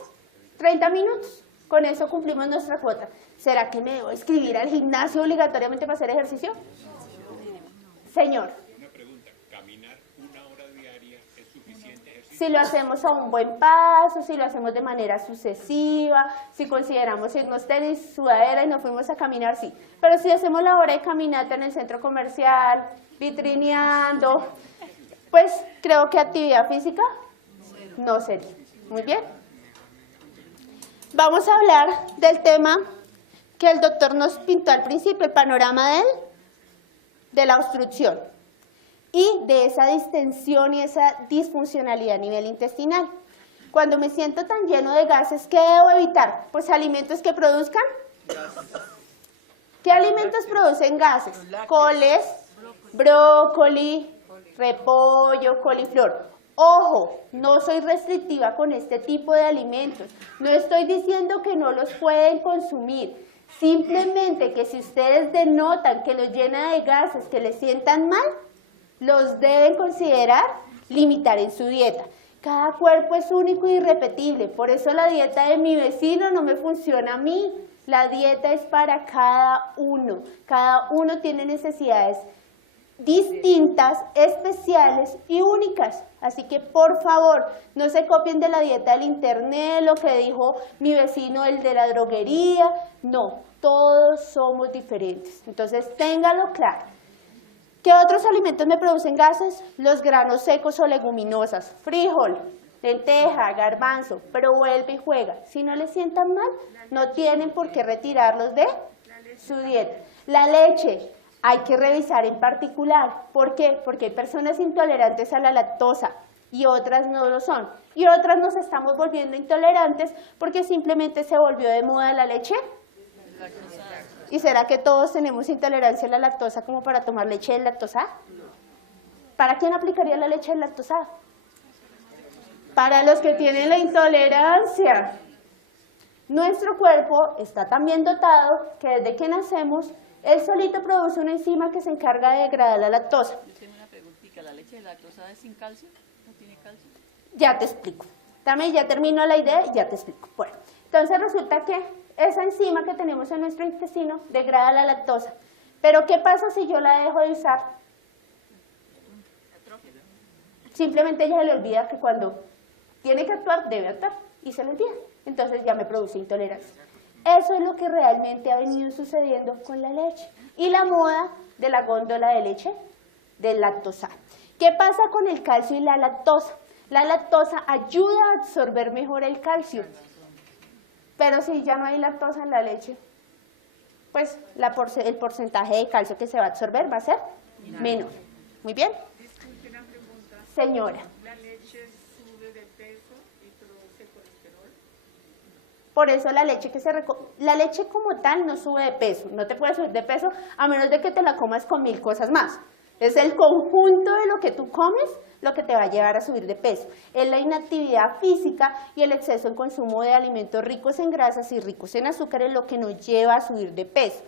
30 minutos. Con eso cumplimos nuestra cuota. ¿Será que me debo inscribir al gimnasio obligatoriamente para hacer ejercicio? Señor. Una pregunta, ¿caminar 1 hora diaria es suficiente ejercicio? Si lo hacemos a un buen paso, si lo hacemos de manera sucesiva, si consideramos irnos tenis, sudadera y nos fuimos a caminar, sí. Pero si hacemos la hora de caminata en el centro comercial, vitrineando, pues creo que actividad física no sería. Muy bien. Vamos a hablar del tema que el doctor nos pintó al principio, el panorama de la obstrucción y de esa distensión y esa disfuncionalidad a nivel intestinal. Cuando me siento tan lleno de gases, ¿qué debo evitar? Pues alimentos que produzcan. ¿Qué alimentos producen gases? Coles, brócoli, repollo, coliflor. Ojo, no soy restrictiva con este tipo de alimentos. No estoy diciendo que no los pueden consumir. Simplemente que si ustedes denotan que los llena de gases, que les sientan mal, los deben considerar limitar en su dieta. Cada cuerpo es único e irrepetible, por eso la dieta de mi vecino no me funciona a mí. La dieta es para cada uno tiene necesidades distintas, especiales y únicas. Así que por favor, no se copien de la dieta del internet, lo que dijo mi vecino, el de la droguería. No, todos somos diferentes. Entonces, téngalo claro. ¿Qué otros alimentos me producen gases? Los granos secos o leguminosas. Frijol, lenteja, garbanzo, pero vuelve y juega. Si no les sientan mal, no tienen por qué retirarlos de su dieta. La leche. Hay que revisar en particular. ¿Por qué? Porque hay personas intolerantes a la lactosa y otras no lo son. Y otras nos estamos volviendo intolerantes porque simplemente se volvió de moda la leche. ¿Y será que todos tenemos intolerancia a la lactosa como para tomar leche de lactosa? ¿Para quién aplicaría la leche de lactosa? Para los que tienen la intolerancia. Nuestro cuerpo está tan bien dotado que desde que nacemos él solito produce una enzima que se encarga de degradar la lactosa. Yo tengo una preguntita, ¿la leche de lactosa es sin calcio? ¿No tiene calcio? Ya te explico. También ya termino la idea y ya te explico. Bueno, entonces resulta que esa enzima que tenemos en nuestro intestino degrada la lactosa. Pero ¿qué pasa si yo la dejo de usar? Simplemente ella se le olvida que cuando tiene que actuar, debe actuar. Y se le olvida. Entonces ya me produce intolerancia. Eso es lo que realmente ha venido sucediendo con la leche. Y la moda de la góndola de leche del lactosa. ¿Qué pasa con el calcio y la lactosa? La lactosa ayuda a absorber mejor el calcio. Pero si ya no hay lactosa en la leche, pues el porcentaje de calcio que se va a absorber va a ser menor. Muy bien. Disculpe una pregunta. Señora. ¿La leche sube de peso y produce colesterol? Por eso la leche como tal no sube de peso, no te puede subir de peso a menos de que te la comas con 1000 cosas más. Es el conjunto de lo que tú comes lo que te va a llevar a subir de peso. Es la inactividad física y el exceso en consumo de alimentos ricos en grasas y ricos en azúcares lo que nos lleva a subir de peso.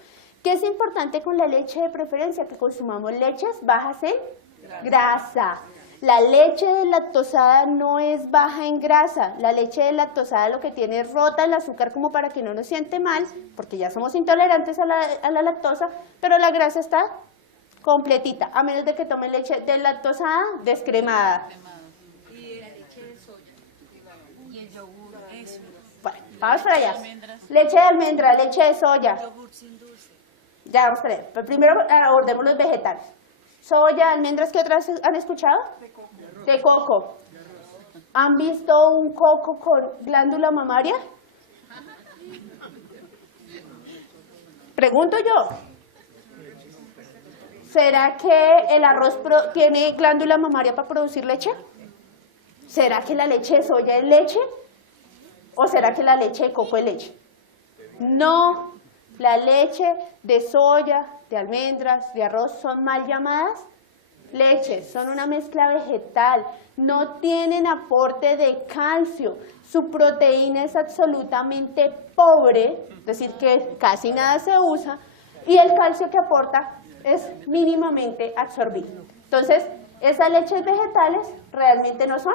¿Qué es importante con la leche de preferencia? Que consumamos leches bajas en grasa. La leche deslactosada no es baja en grasa. La leche deslactosada lo que tiene es rota el azúcar como para que no nos siente mal, porque ya somos intolerantes a la lactosa, pero la grasa está completita, a menos de que tomen leche deslactosada descremada. Y la leche de soya. Y el yogur, eso. Bueno, vamos para allá. Leche de almendra, leche de soya. Yogur sin dulce. Ya vamos para allá. Pero primero abordemos los vegetales. Soya, almendras, ¿qué otras han escuchado? De coco. ¿Han visto un coco con glándula mamaria? Pregunto yo. ¿Será que el arroz tiene glándula mamaria para producir leche? ¿Será que la leche de soya es leche? ¿O será que la leche de coco es leche? No, la leche de soya, de almendras, de arroz son mal llamadas leches, son una mezcla vegetal, no tienen aporte de calcio, su proteína es absolutamente pobre, es decir, que casi nada se usa, y el calcio que aporta es mínimamente absorbido. Entonces, esas leches vegetales realmente no son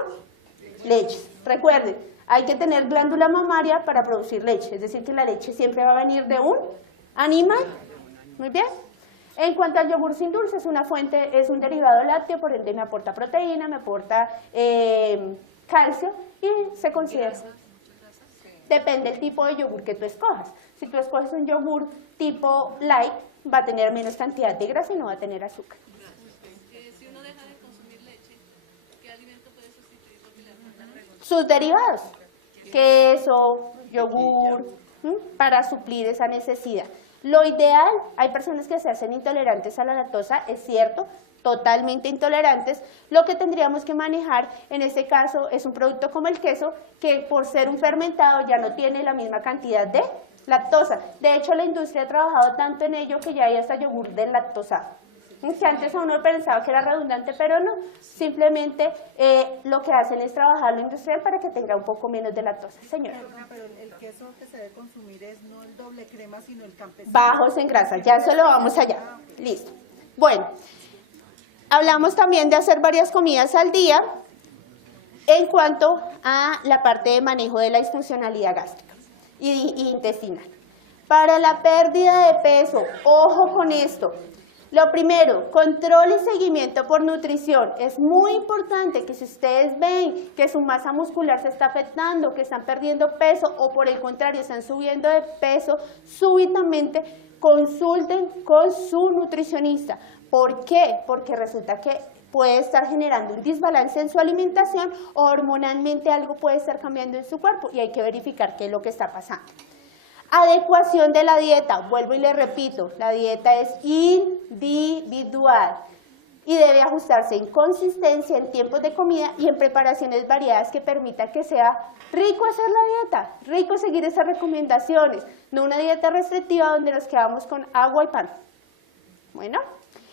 leches. Recuerden, hay que tener glándula mamaria para producir leche, es decir, que la leche siempre va a venir de un animal. Muy bien. En cuanto al yogur sin dulce, es una fuente, es un derivado lácteo, por ende me aporta proteína, me aporta calcio y se considera. Depende del tipo de yogur que tú escojas. Si tú escoges un yogur tipo light, va a tener menos cantidad de grasa y no va a tener azúcar. Si uno deja de consumir leche, ¿qué alimento puede sustituir porque le aporta? Sus derivados, queso, yogur, para suplir esa necesidad. Lo ideal, hay personas que se hacen intolerantes a la lactosa, es cierto, totalmente intolerantes. Lo que tendríamos que manejar en este caso es un producto como el queso, que por ser un fermentado ya no tiene la misma cantidad de lactosa. De hecho, la industria ha trabajado tanto en ello que ya hay hasta yogur deslactosado. Que antes uno pensaba que era redundante, pero no. Simplemente lo que hacen es trabajar lo industrial para que tenga un poco menos de lactosa. Señora. Pero el queso que se debe consumir es no el doble crema, sino el campesino. Bajos en grasa, ya solo vamos allá. Listo. Bueno, hablamos también de hacer varias comidas al día en cuanto a la parte de manejo de la disfuncionalidad gástrica y intestinal. Para la pérdida de peso, ojo con esto. Lo primero, control y seguimiento por nutrición. Es muy importante que si ustedes ven que su masa muscular se está afectando, que están perdiendo peso o por el contrario están subiendo de peso, súbitamente consulten con su nutricionista. ¿Por qué? Porque resulta que puede estar generando un desbalance en su alimentación o hormonalmente algo puede estar cambiando en su cuerpo y hay que verificar qué es lo que está pasando. Adecuación de la dieta, vuelvo y le repito, la dieta es individual y debe ajustarse en consistencia, en tiempos de comida y en preparaciones variadas que permita que sea rico hacer la dieta, rico seguir esas recomendaciones, no una dieta restrictiva donde nos quedamos con agua y pan. Bueno,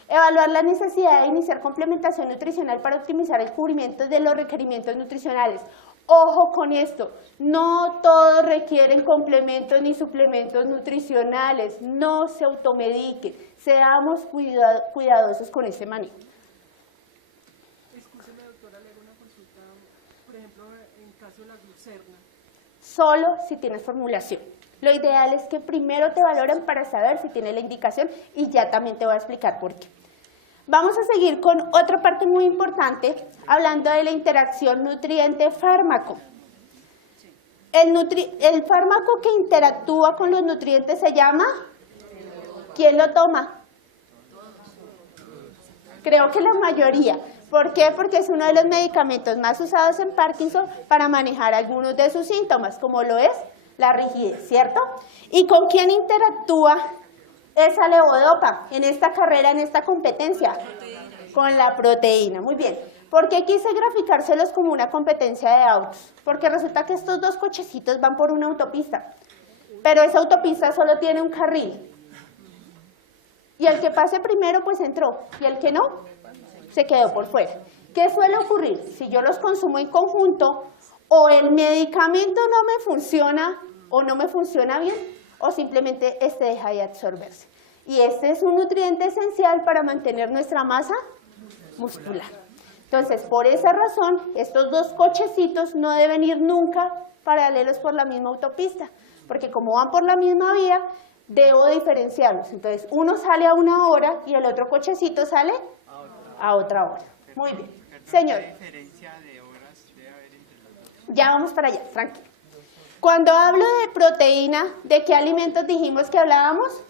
evaluar la necesidad de iniciar complementación nutricional para optimizar el cubrimiento de los requerimientos nutricionales. Ojo con esto, no todos requieren complementos ni suplementos nutricionales, no se automediquen, seamos cuidadosos con ese manejo. Escúcheme, doctora, le hago una consulta, por ejemplo, en caso de la glucerna. Solo si tienes formulación. Lo ideal es que primero te valoren para saber si tiene la indicación y ya también te voy a explicar por qué. Vamos a seguir con otra parte muy importante, hablando de la interacción nutriente-fármaco. El fármaco que interactúa con los nutrientes se llama, ¿quién lo toma? Creo que la mayoría. ¿Por qué? Porque es uno de los medicamentos más usados en Parkinson para manejar algunos de sus síntomas, como lo es la rigidez, ¿cierto? ¿Y con quién interactúa esa levodopa en esta carrera, en esta competencia? Con la proteína. Muy bien. ¿Por qué quise graficárselos como una competencia de autos? Porque resulta que estos dos cochecitos van por una autopista, pero esa autopista solo tiene un carril. Y el que pase primero, pues entró, y el que no, se quedó por fuera. ¿Qué suele ocurrir? Si yo los consumo en conjunto, o el medicamento no me funciona, o no me funciona bien, o simplemente este deja de absorberse. Y este es un nutriente esencial para mantener nuestra masa muscular. Entonces, por esa razón, estos dos cochecitos no deben ir nunca paralelos por la misma autopista, porque como van por la misma vía, debo diferenciarlos. Entonces, uno sale a una hora y el otro cochecito sale a otra hora. Muy bien. Señor. Ya vamos para allá, tranquilo. Cuando hablo de proteína, ¿de qué alimentos dijimos que hablábamos?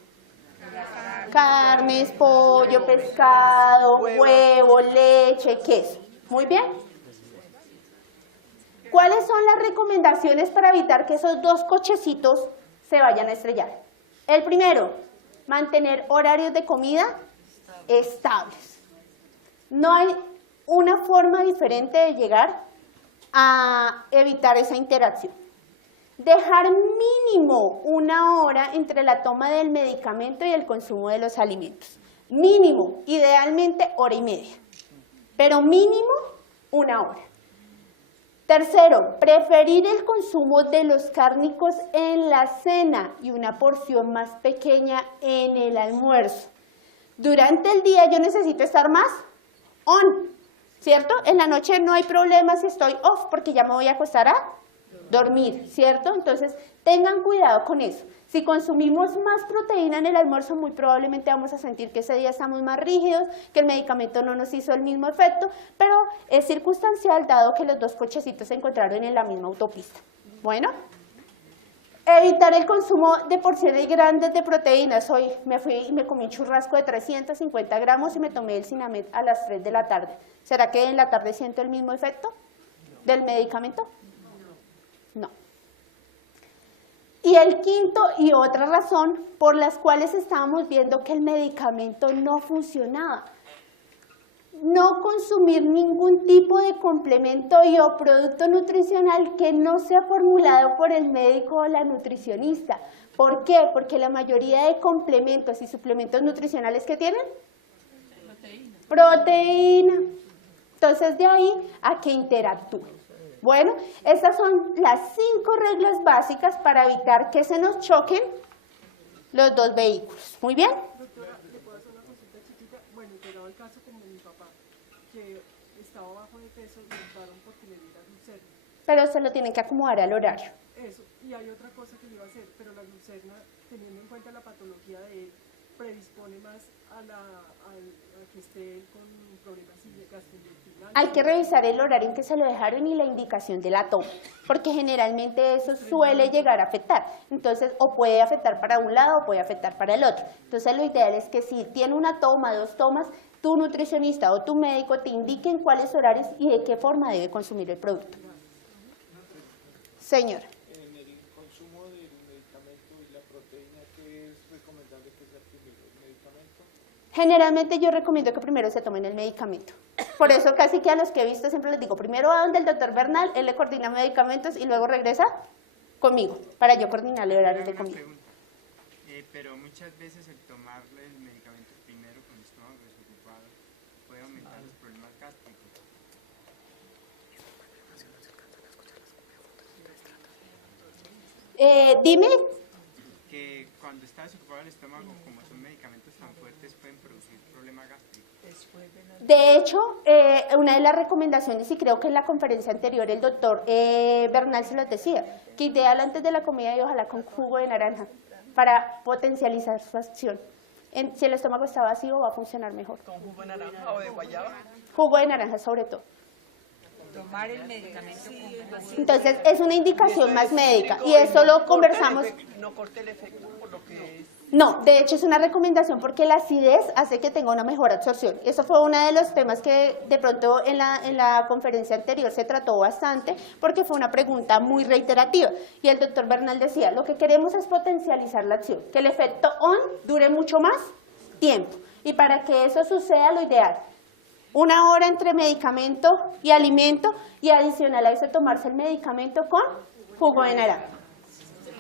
carnes, pollo, pescado, huevo, leche, queso. Muy bien. ¿Cuáles son las recomendaciones para evitar que esos dos cochecitos se vayan a estrellar? El primero, mantener horarios de comida estables. No hay una forma diferente de llegar a evitar esa interacción. Dejar mínimo 1 hora entre la toma del medicamento y el consumo de los alimentos. Mínimo, idealmente 1h30, pero mínimo 1 hora. Tercero, preferir el consumo de los cárnicos en la cena y una porción más pequeña en el almuerzo. Durante el día yo necesito estar más on, ¿cierto? En la noche no hay problema si estoy off porque ya me voy a acostar a dormir, ¿cierto? Entonces tengan cuidado con eso. Si consumimos más proteína en el almuerzo, muy probablemente vamos a sentir que ese día estamos más rígidos, que el medicamento no nos hizo el mismo efecto, pero es circunstancial dado que los dos cochecitos se encontraron en la misma autopista. Bueno, evitar el consumo de porciones grandes de proteínas. Hoy me fui y me comí un churrasco de 350 gramos y me tomé el Sinamed a las 3 de la tarde. ¿Será que en la tarde siento el mismo efecto del medicamento? No. Y el quinto y otra razón por las cuales estábamos viendo que el medicamento no funcionaba. No consumir ningún tipo de complemento y o producto nutricional que no sea formulado por el médico o la nutricionista. ¿Por qué? Porque la mayoría de complementos y suplementos nutricionales que tienen proteína. Entonces de ahí a que interactúen. Bueno, estas son las 5 reglas básicas para evitar que se nos choquen los dos vehículos. ¿Muy bien? Doctora, ¿le puedo hacer una consulta chiquita? Bueno, llegado el caso como mi papá, que estaba bajo de peso y le optaron porque le diera glucerna. Pero se lo tienen que acomodar al horario. Eso, y hay otra cosa que le iba a hacer, pero la glucerna, teniendo en cuenta la patología de él, predispone más a que esté él con problemas gastrointestinales. Hay que revisar el horario en que se lo dejaron y la indicación de la toma, porque generalmente eso suele llegar a afectar. Entonces, o puede afectar para un lado o puede afectar para el otro. Entonces, lo ideal es que si tiene una toma, 2 tomas, tu nutricionista o tu médico te indiquen cuáles horarios y de qué forma debe consumir el producto. Señora. En el consumo del medicamento y la proteína, ¿qué es recomendable que sea primero? ¿El medicamento? Generalmente yo recomiendo que primero se tomen el medicamento. Por eso casi que a los que he visto siempre les digo, primero va donde el doctor Bernal, él le coordina medicamentos y luego regresa conmigo para yo coordinarle horarios de comida. Pero muchas veces el tomarle el medicamento primero con el estómago desocupado puede aumentar los problemas gástricos. Dime. Que cuando está desocupado el estómago, como son medicamentos tan fuertes, pueden producir problemas gástricos. De hecho, una de las recomendaciones, y creo que en la conferencia anterior el doctor Bernal se los decía, que ideal antes de la comida y ojalá con jugo de naranja, para potencializar su acción. Si el estómago está vacío va a funcionar mejor. ¿Con jugo de naranja o de guayaba? Jugo de naranja sobre todo. Tomar el medicamento con jugo. Entonces es una indicación más médica y eso lo conversamos. No corte el efecto por lo que es. No, de hecho es una recomendación porque la acidez hace que tenga una mejor absorción. Eso fue uno de los temas que de pronto en la conferencia anterior se trató bastante porque fue una pregunta muy reiterativa. Y el doctor Bernal decía, lo que queremos es potencializar la acción, que el efecto ON dure mucho más tiempo. Y para que eso suceda, lo ideal, 1 hora entre medicamento y alimento y adicional a eso tomarse el medicamento con jugo de naranja.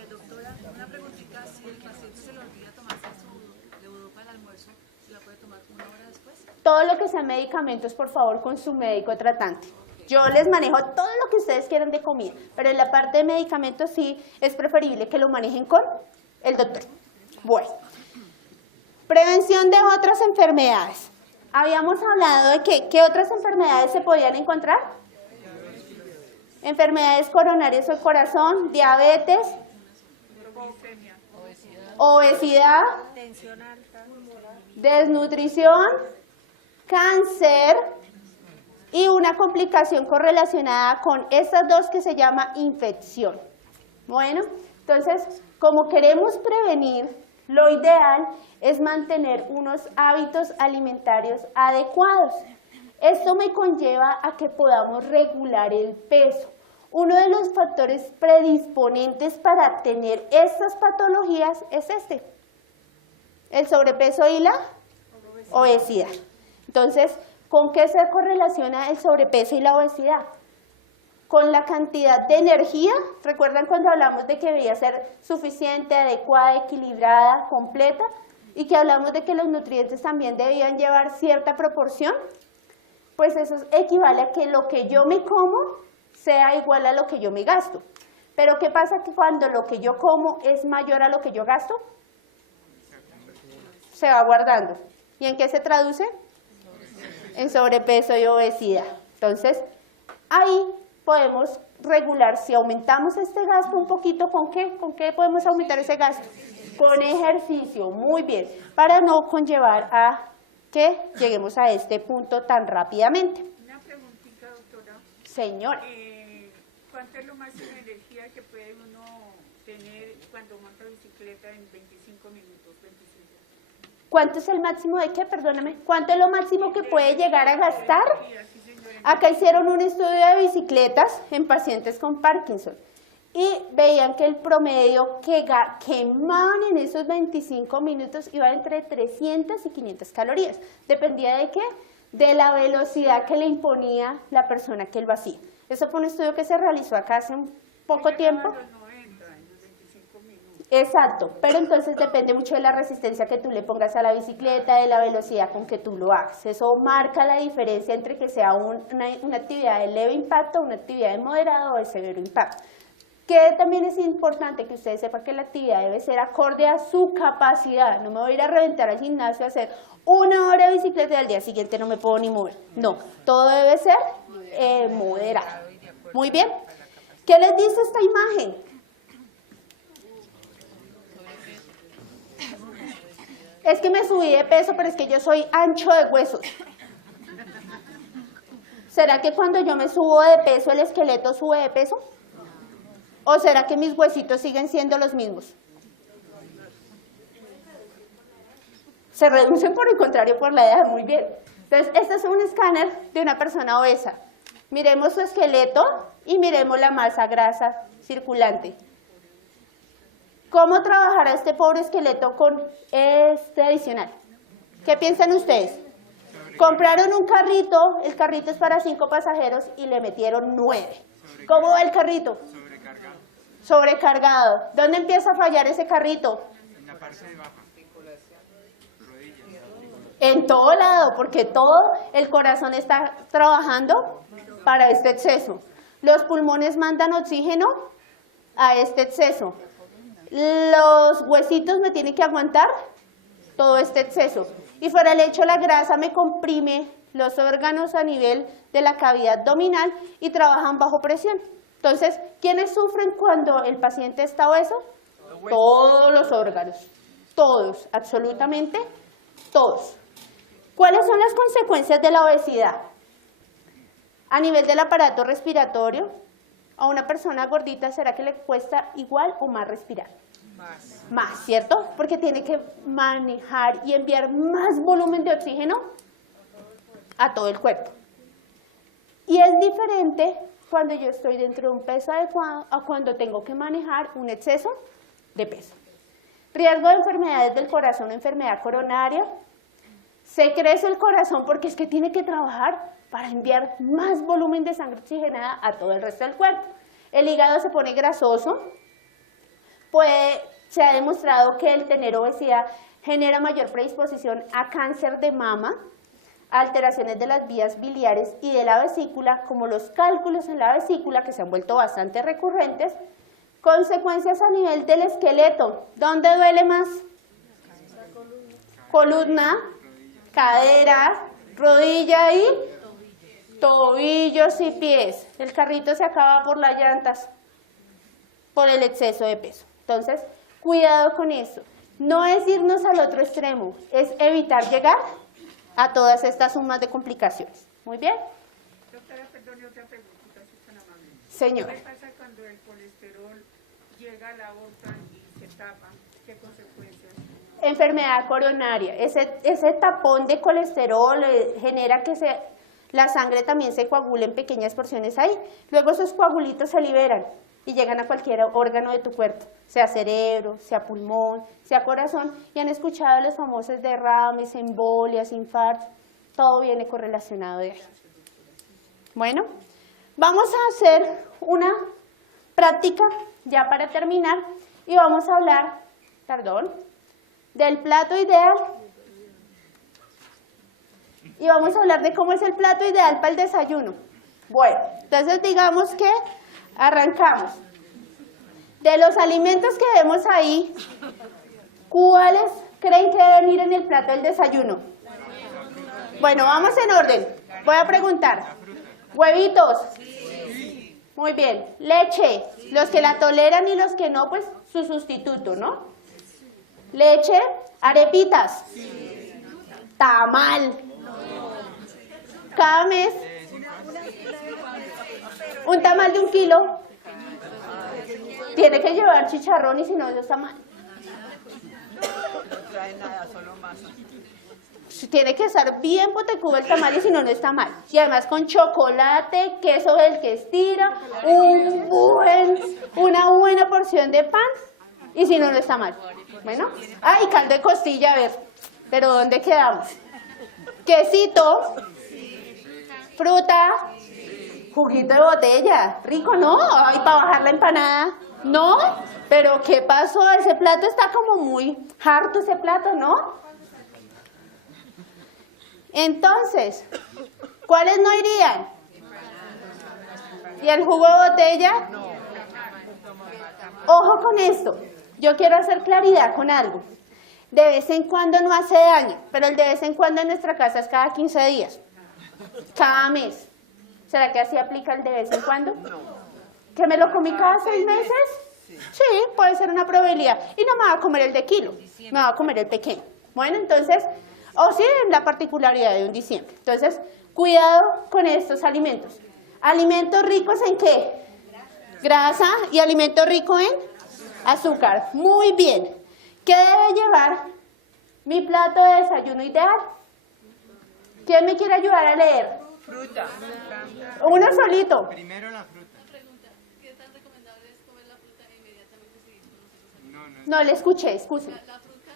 Doctora, una preguntita, si el paciente se le olvida tomarse su levodopa al almuerzo, ¿se la puede tomar 1 hora después? Todo lo que sea medicamentos, por favor, con su médico tratante. Yo les manejo todo lo que ustedes quieran de comida, pero en la parte de medicamentos sí es preferible que lo manejen con el doctor. Bueno, prevención de otras enfermedades. Habíamos hablado de que, ¿qué otras enfermedades se podían encontrar? Enfermedades coronarias o corazón, diabetes, obesidad, desnutrición, cáncer y una complicación correlacionada con estas dos que se llama infección. Bueno, entonces, como queremos prevenir lo ideal es mantener unos hábitos alimentarios adecuados. Esto me conlleva a que podamos regular el peso. Uno de los factores predisponentes para tener estas patologías es este, el sobrepeso y la obesidad. Entonces, ¿con qué se correlaciona el sobrepeso y la obesidad? Con la cantidad de energía. ¿Recuerdan cuando hablamos de que debía ser suficiente, adecuada, equilibrada, completa? Y que hablamos de que los nutrientes también debían llevar cierta proporción. Pues eso equivale a que lo que yo me como sea igual a lo que yo me gasto. Pero ¿qué pasa que cuando lo que yo como es mayor a lo que yo gasto? Se va guardando. ¿Y en qué se traduce? En sobrepeso y obesidad. Entonces, ahí podemos regular. Si aumentamos este gasto un poquito, ¿con qué? ¿Con qué podemos aumentar ese gasto? Con ejercicio, muy bien, para no conllevar a que lleguemos a este punto tan rápidamente. Una preguntita, doctora. Señora. ¿Cuánto es lo máximo de energía que puede uno tener cuando monta bicicleta en 25 minutos? 25. ¿Cuánto es el máximo de qué? Perdóname. ¿Cuánto es lo máximo que puede llegar a gastar? Acá hicieron un estudio de bicicletas en pacientes con Parkinson y veían que el promedio que quemaban en esos 25 minutos iba entre 300 y 500 calorías. ¿Dependía de qué? De la velocidad que le imponía la persona que lo hacía. Eso fue un estudio que se realizó acá hace un poco tiempo. Exacto, pero entonces depende mucho de la resistencia que tú le pongas a la bicicleta, de la velocidad con que tú lo hagas. Eso marca la diferencia entre que sea una actividad de leve impacto, una actividad de moderado o de severo impacto. Que también es importante que ustedes sepan que la actividad debe ser acorde a su capacidad. No me voy a ir a reventar al gimnasio a hacer 1 hora de bicicleta y al día siguiente no me puedo ni mover. No, todo debe ser moderado. Muy bien. ¿Qué les dice esta imagen? Es que me subí de peso, pero es que yo soy ancho de huesos. ¿Será que cuando yo me subo de peso el esqueleto sube de peso? ¿O será que mis huesitos siguen siendo los mismos? Se reducen por el contrario por la edad, muy bien. Entonces, este es un escáner de una persona obesa. Miremos su esqueleto y miremos la masa grasa circulante. ¿Cómo trabajará este pobre esqueleto con este adicional? ¿Qué piensan ustedes? Compraron un carrito, el carrito es para 5 pasajeros y le metieron 9. ¿Cómo va el carrito? Sobrecargado. Sobrecargado. ¿Dónde empieza a fallar ese carrito? En la parte de baja. Rodillas. En todo lado, porque todo el corazón está trabajando para este exceso. Los pulmones mandan oxígeno a este exceso. Los huesitos me tienen que aguantar todo este exceso. Y fuera el hecho, la grasa me comprime los órganos a nivel de la cavidad abdominal y trabajan bajo presión. Entonces, ¿quiénes sufren cuando el paciente está obeso? Todos los órganos. Todos, absolutamente todos. ¿Cuáles son las consecuencias de la obesidad? A nivel del aparato respiratorio, a una persona gordita, ¿será que le cuesta igual o más respirar? Más, ¿cierto? Porque tiene que manejar y enviar más volumen de oxígeno a todo el cuerpo. Y es diferente cuando yo estoy dentro de un peso adecuado a cuando tengo que manejar un exceso de peso. Riesgo de enfermedades del corazón, enfermedad coronaria. Se crece el corazón porque es que tiene que trabajar para enviar más volumen de sangre oxigenada a todo el resto del cuerpo. El hígado se pone grasoso. Se ha demostrado que el tener obesidad genera mayor predisposición a cáncer de mama, alteraciones de las vías biliares y de la vesícula, como los cálculos en la vesícula, que se han vuelto bastante recurrentes. Consecuencias a nivel del esqueleto. ¿Dónde duele más? Columna, cadera, rodilla y tobillos y pies. El carrito se acaba por las llantas, por el exceso de peso. Entonces, cuidado con eso. No es irnos al otro extremo, es evitar llegar a todas estas sumas de complicaciones. ¿Muy bien? Doctora, perdone otra preguntita, si es tan amable. Señor. ¿Qué pasa cuando el colesterol llega a la aorta y se tapa? ¿Qué consecuencias? enfermedad coronaria. Ese tapón de colesterol genera que la sangre también se coagule en pequeñas porciones ahí. Luego esos coagulitos se liberan y llegan a cualquier órgano de tu cuerpo, sea cerebro, sea pulmón, sea corazón, y han escuchado los famosos derrames, embolias, infartos, todo viene correlacionado de ahí. Bueno, vamos a hacer una práctica ya para terminar y vamos a hablar, del plato ideal y vamos a hablar de cómo es el plato ideal para el desayuno. Bueno, entonces digamos que arrancamos. De los alimentos que vemos ahí, ¿cuáles creen que deben ir en el plato del desayuno? Bueno, vamos en orden. Voy a preguntar. ¿Huevitos? Muy bien. ¿Leche? Los que la toleran y los que no, pues su sustituto, ¿no? ¿Leche? ¿Arepitas? ¿Tamal? Cada mes. ¿Un tamal de 1 kilo? Tiene que llevar chicharrón y si no, eso está mal. No trae nada, solo masa. Tiene que estar bien potecudo el tamal y si no, no está mal. Y además con chocolate, queso del que estira, una buena porción de pan y si no, no está mal. Bueno, y caldo de costilla, a ver, pero ¿dónde quedamos? Quesito, fruta, juguito de botella, rico, ¿no? Ay, para bajar la empanada, ¿no? Pero ¿qué pasó? Ese plato está como muy harto, ese plato, ¿no? Entonces, ¿cuáles no irían? ¿Y el jugo de botella? Ojo con esto, yo quiero hacer claridad con algo. De vez en cuando no hace daño, pero el de vez en cuando en nuestra casa es cada 15 días, cada mes. ¿Será que así aplica el de vez en cuando? ¿Que me lo comí cada 6 meses? Sí, puede ser una probabilidad. Y no me va a comer el de kilo, me va a comer el pequeño. Bueno, entonces, o sí, la particularidad de un diciembre. Entonces, cuidado con estos alimentos. ¿Alimentos ricos en qué? Grasa y alimento rico en azúcar. Muy bien. ¿Qué debe llevar mi plato de desayuno ideal? ¿Quién me quiere ayudar a leer? Fruta. Uno solito. Primero la fruta. ¿Qué tan recomendable es comer la fruta e inmediatamente seguir con los otros alimentos? No le escuché, excuse. La fruta,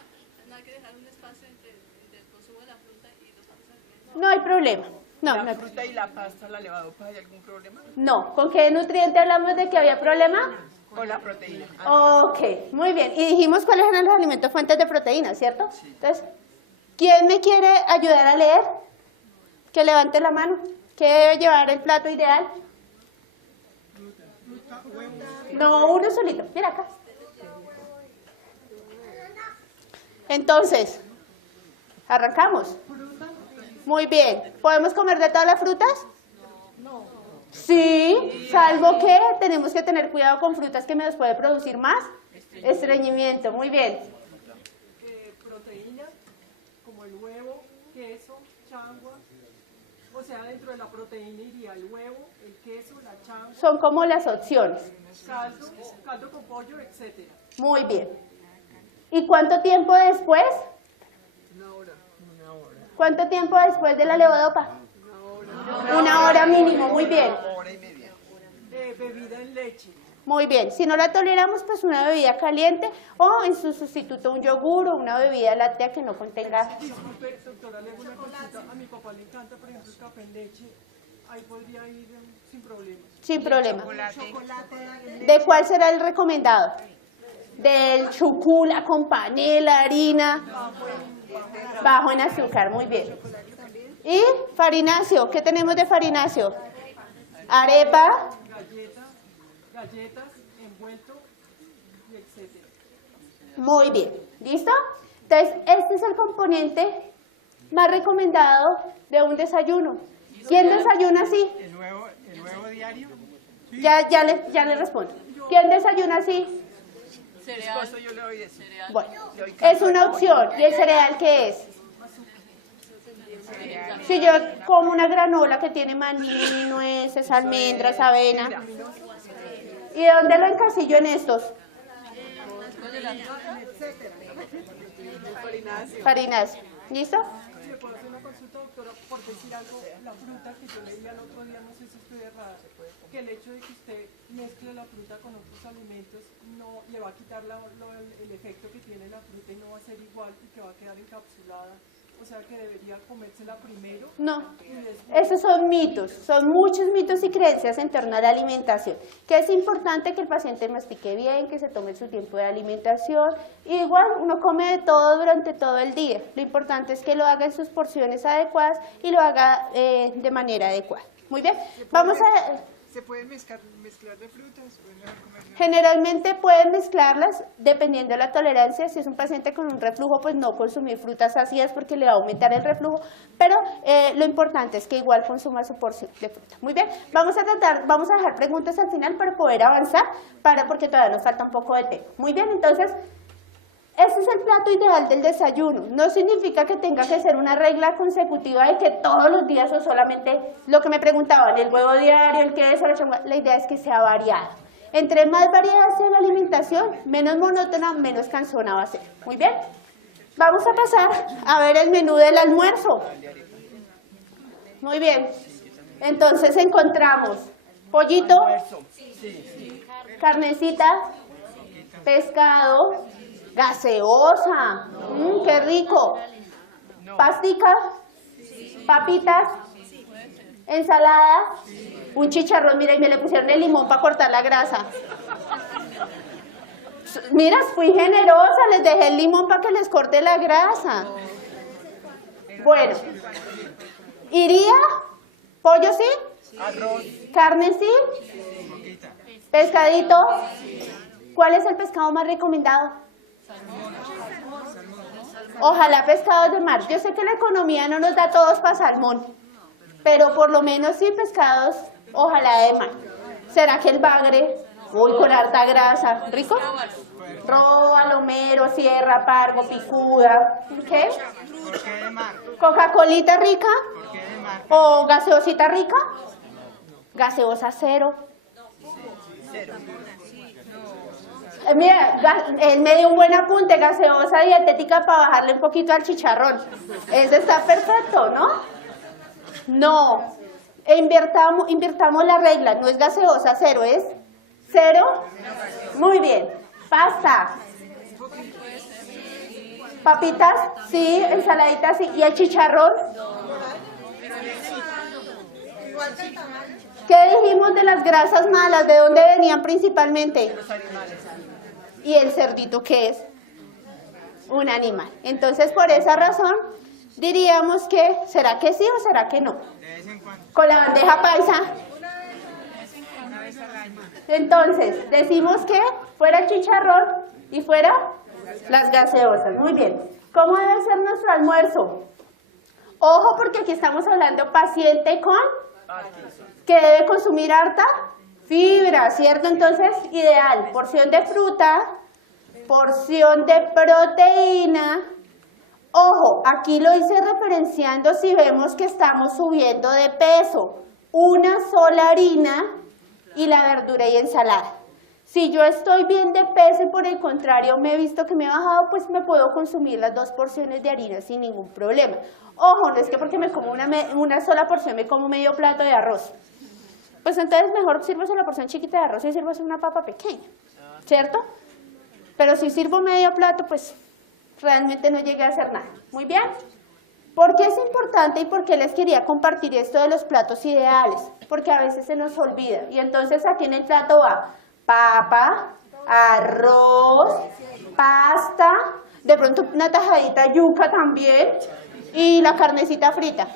no hay que dejar un espacio entre el consumo de la fruta y los otros alimentos. No hay problema. No, no La hay fruta y la pasta, la levadupa, ¿hay algún problema? No. ¿Con qué nutriente hablamos de que había problema? Con la proteína. Ok, muy bien. Y dijimos cuáles eran los alimentos fuentes de proteína, ¿cierto? Entonces, ¿quién me quiere ayudar a leer? Que levante la mano. ¿Qué debe llevar el plato ideal? No, uno solito. Mira acá. Entonces, arrancamos. Muy bien. ¿Podemos comer de todas las frutas? Sí, salvo que tenemos que tener cuidado con frutas que me los puede producir más estreñimiento. Muy bien. Proteína, como el huevo, queso, changua. O sea, dentro de la proteína iría el huevo, el queso, la changua, Son como las opciones. caldo con pollo, etc. Muy bien. ¿Y cuánto tiempo después? Una hora. ¿Cuánto tiempo después de la levodopa? 1 hora mínimo, muy bien. Hora y media. Bebida en leche. Muy bien. Si no la toleramos, pues una bebida caliente o en su sustituto un yogur o una bebida láctea que no contenga. Disculpe, doctora, le hago una consulta. A mi papá le encanta, por ejemplo, el café en leche. Ahí podría ir sin problemas. Sin problema. Chocolate. ¿De cuál será el recomendado? Del chucula con panela, harina, bajo en azúcar. Muy bien. ¿Y farináceo? ¿Qué tenemos de farináceo? Arepa. Galletas, envuelto y etc. Muy bien. ¿Listo? Entonces, este es el componente más recomendado de un desayuno. ¿Quién desayuna así? ¿El huevo diario? Ya le respondo. ¿Quién desayuna así? Esposo, yo le doy eso. Bueno, es una opción. ¿Y el cereal qué es? Si yo como una granola que tiene maní, nueces, almendras, avena. ¿Y de dónde lo encasillo en estos? Farináceo. ¿Listo? Si le puedo hacer una consulta, doctora, por decir algo, la fruta que yo leía el otro día, no sé si estoy errada, que el hecho de que usted mezcle la fruta con otros alimentos no le va a quitar el efecto que tiene la fruta y no va a ser igual y que va a quedar encapsulada. O sea que debería comérsela primero. No, y después... esos son mitos, son muchos mitos y creencias en torno a la alimentación, que es importante que el paciente mastique bien, que se tome su tiempo de alimentación, igual uno come de todo durante todo el día, lo importante es que lo haga en sus porciones adecuadas y lo haga de manera adecuada. Muy bien, vamos a... ¿Se pueden mezclar de frutas? Generalmente pueden mezclarlas dependiendo de la tolerancia. Si es un paciente con un reflujo, pues no consumir frutas ácidas porque le va a aumentar el reflujo, pero lo importante es que igual consuma su porción de fruta. Muy bien, vamos a dejar preguntas al final para poder avanzar, porque todavía nos falta un poco de tema. Muy bien, entonces, este es el plato ideal del desayuno. No significa que tenga que ser una regla consecutiva de que todos los días o solamente lo que me preguntaban, el huevo diario, el queso, la idea es que sea variada. Entre más variada sea la alimentación, menos monótona, menos cansona va a ser. Muy bien, vamos a pasar a ver el menú del almuerzo. Muy bien, entonces encontramos pollito, carnecita, pescado, gaseosa, qué rico, pastica, papitas, ensalada, un chicharrón, mira, y me le pusieron el limón para cortar la grasa. Mira, fui generosa, les dejé el limón para que les corte la grasa. Bueno, ¿iría? ¿Pollo sí? Arroz. ¿Carne sí? ¿Pescadito? ¿Cuál es el pescado más recomendado? Ojalá pescados de mar. Yo sé que la economía no nos da todos para salmón, pero por lo menos sí pescados, ojalá de mar. ¿Será que el bagre? Uy, con harta grasa. ¿Rico? Roa, lomero, sierra, pargo, picuda. ¿Qué? ¿Por qué de mar? ¿Coca-colita rica? ¿Por qué de mar? ¿O gaseosita rica? Gaseosa cero. Mira, él me dio un buen apunte, gaseosa dietética para bajarle un poquito al chicharrón. Ese está perfecto, ¿no? No, invirtamos la regla, no es gaseosa cero, es cero. Muy bien, pasta. Papitas, sí, ensaladitas, sí. ¿Y el chicharrón? ¿Qué dijimos de las grasas malas? ¿De dónde venían principalmente? ¿Y el cerdito qué es? Un animal. Entonces, por esa razón, diríamos que, ¿será que sí o será que no? De vez en cuando. Con la bandeja paisa. Entonces, decimos que fuera el chicharrón y fuera las gaseosas. Muy bien. ¿Cómo debe ser nuestro almuerzo? Ojo, porque aquí estamos hablando paciente con que debe consumir harta fibra, ¿cierto? Entonces, ideal, porción de fruta, porción de proteína. Ojo, aquí lo hice referenciando si vemos que estamos subiendo de peso. Una sola harina y la verdura y ensalada. Si yo estoy bien de peso y por el contrario me he visto que me he bajado, pues me puedo consumir las 2 porciones de harina sin ningún problema. Ojo, no es que porque me como una sola porción me como medio plato de arroz. Pues entonces mejor sírvase la porción chiquita de arroz y sírvase una papa pequeña, ¿cierto? Pero si sirvo medio plato, pues realmente no llegué a hacer nada. Muy bien. ¿Por qué es importante y por qué les quería compartir esto de los platos ideales? Porque a veces se nos olvida. Y entonces aquí en el plato va papa, arroz, pasta, de pronto una tajadita de yuca también y la carnecita frita.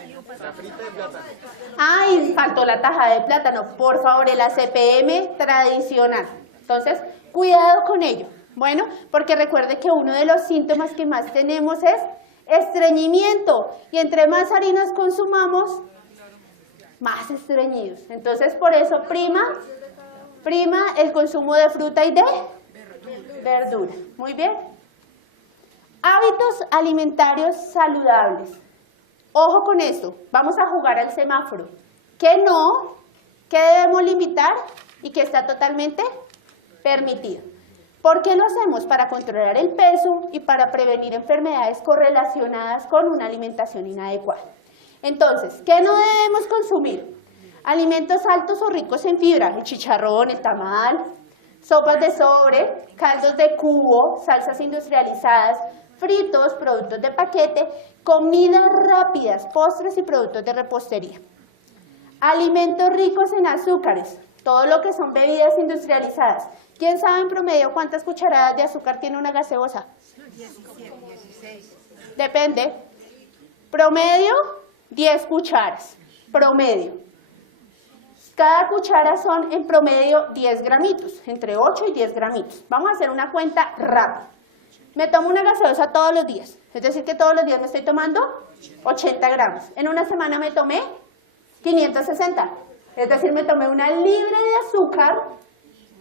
Ay, faltó la tajada de plátano. Por favor, el ACPM tradicional. Entonces, cuidado con ello. Bueno, porque recuerde que uno de los síntomas que más tenemos es estreñimiento. Y entre más harinas consumamos, más estreñidos. Entonces, por eso prima el consumo de fruta y de verdura. Muy bien. Hábitos alimentarios saludables. Ojo con esto, vamos a jugar al semáforo. ¿Qué no? ¿Qué debemos limitar? Y que está totalmente permitido. ¿Por qué lo hacemos? Para controlar el peso y para prevenir enfermedades correlacionadas con una alimentación inadecuada. Entonces, ¿qué no debemos consumir? Alimentos altos o ricos en fibra, el chicharrón, el tamal, sopas de sobre, caldos de cubo, salsas industrializadas, fritos, productos de paquete, comidas rápidas, postres y productos de repostería. Alimentos ricos en azúcares, todo lo que son bebidas industrializadas. ¿Quién sabe en promedio cuántas cucharadas de azúcar tiene una gaseosa? 16. Depende. Promedio, 10 cucharas. Promedio. Cada cuchara son en promedio 10 gramitos, entre 8 y 10 gramitos. Vamos a hacer una cuenta rápida. Me tomo una gaseosa todos los días, es decir que todos los días me estoy tomando 80 gramos. En una semana me tomé 560, es decir, me tomé una libre de azúcar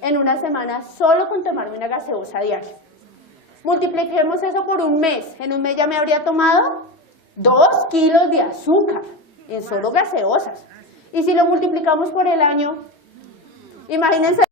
en una semana solo con tomarme una gaseosa diaria. Multipliquemos eso por un mes. En un mes ya me habría tomado 2 kilos de azúcar en solo gaseosas. Y si lo multiplicamos por el año, imagínense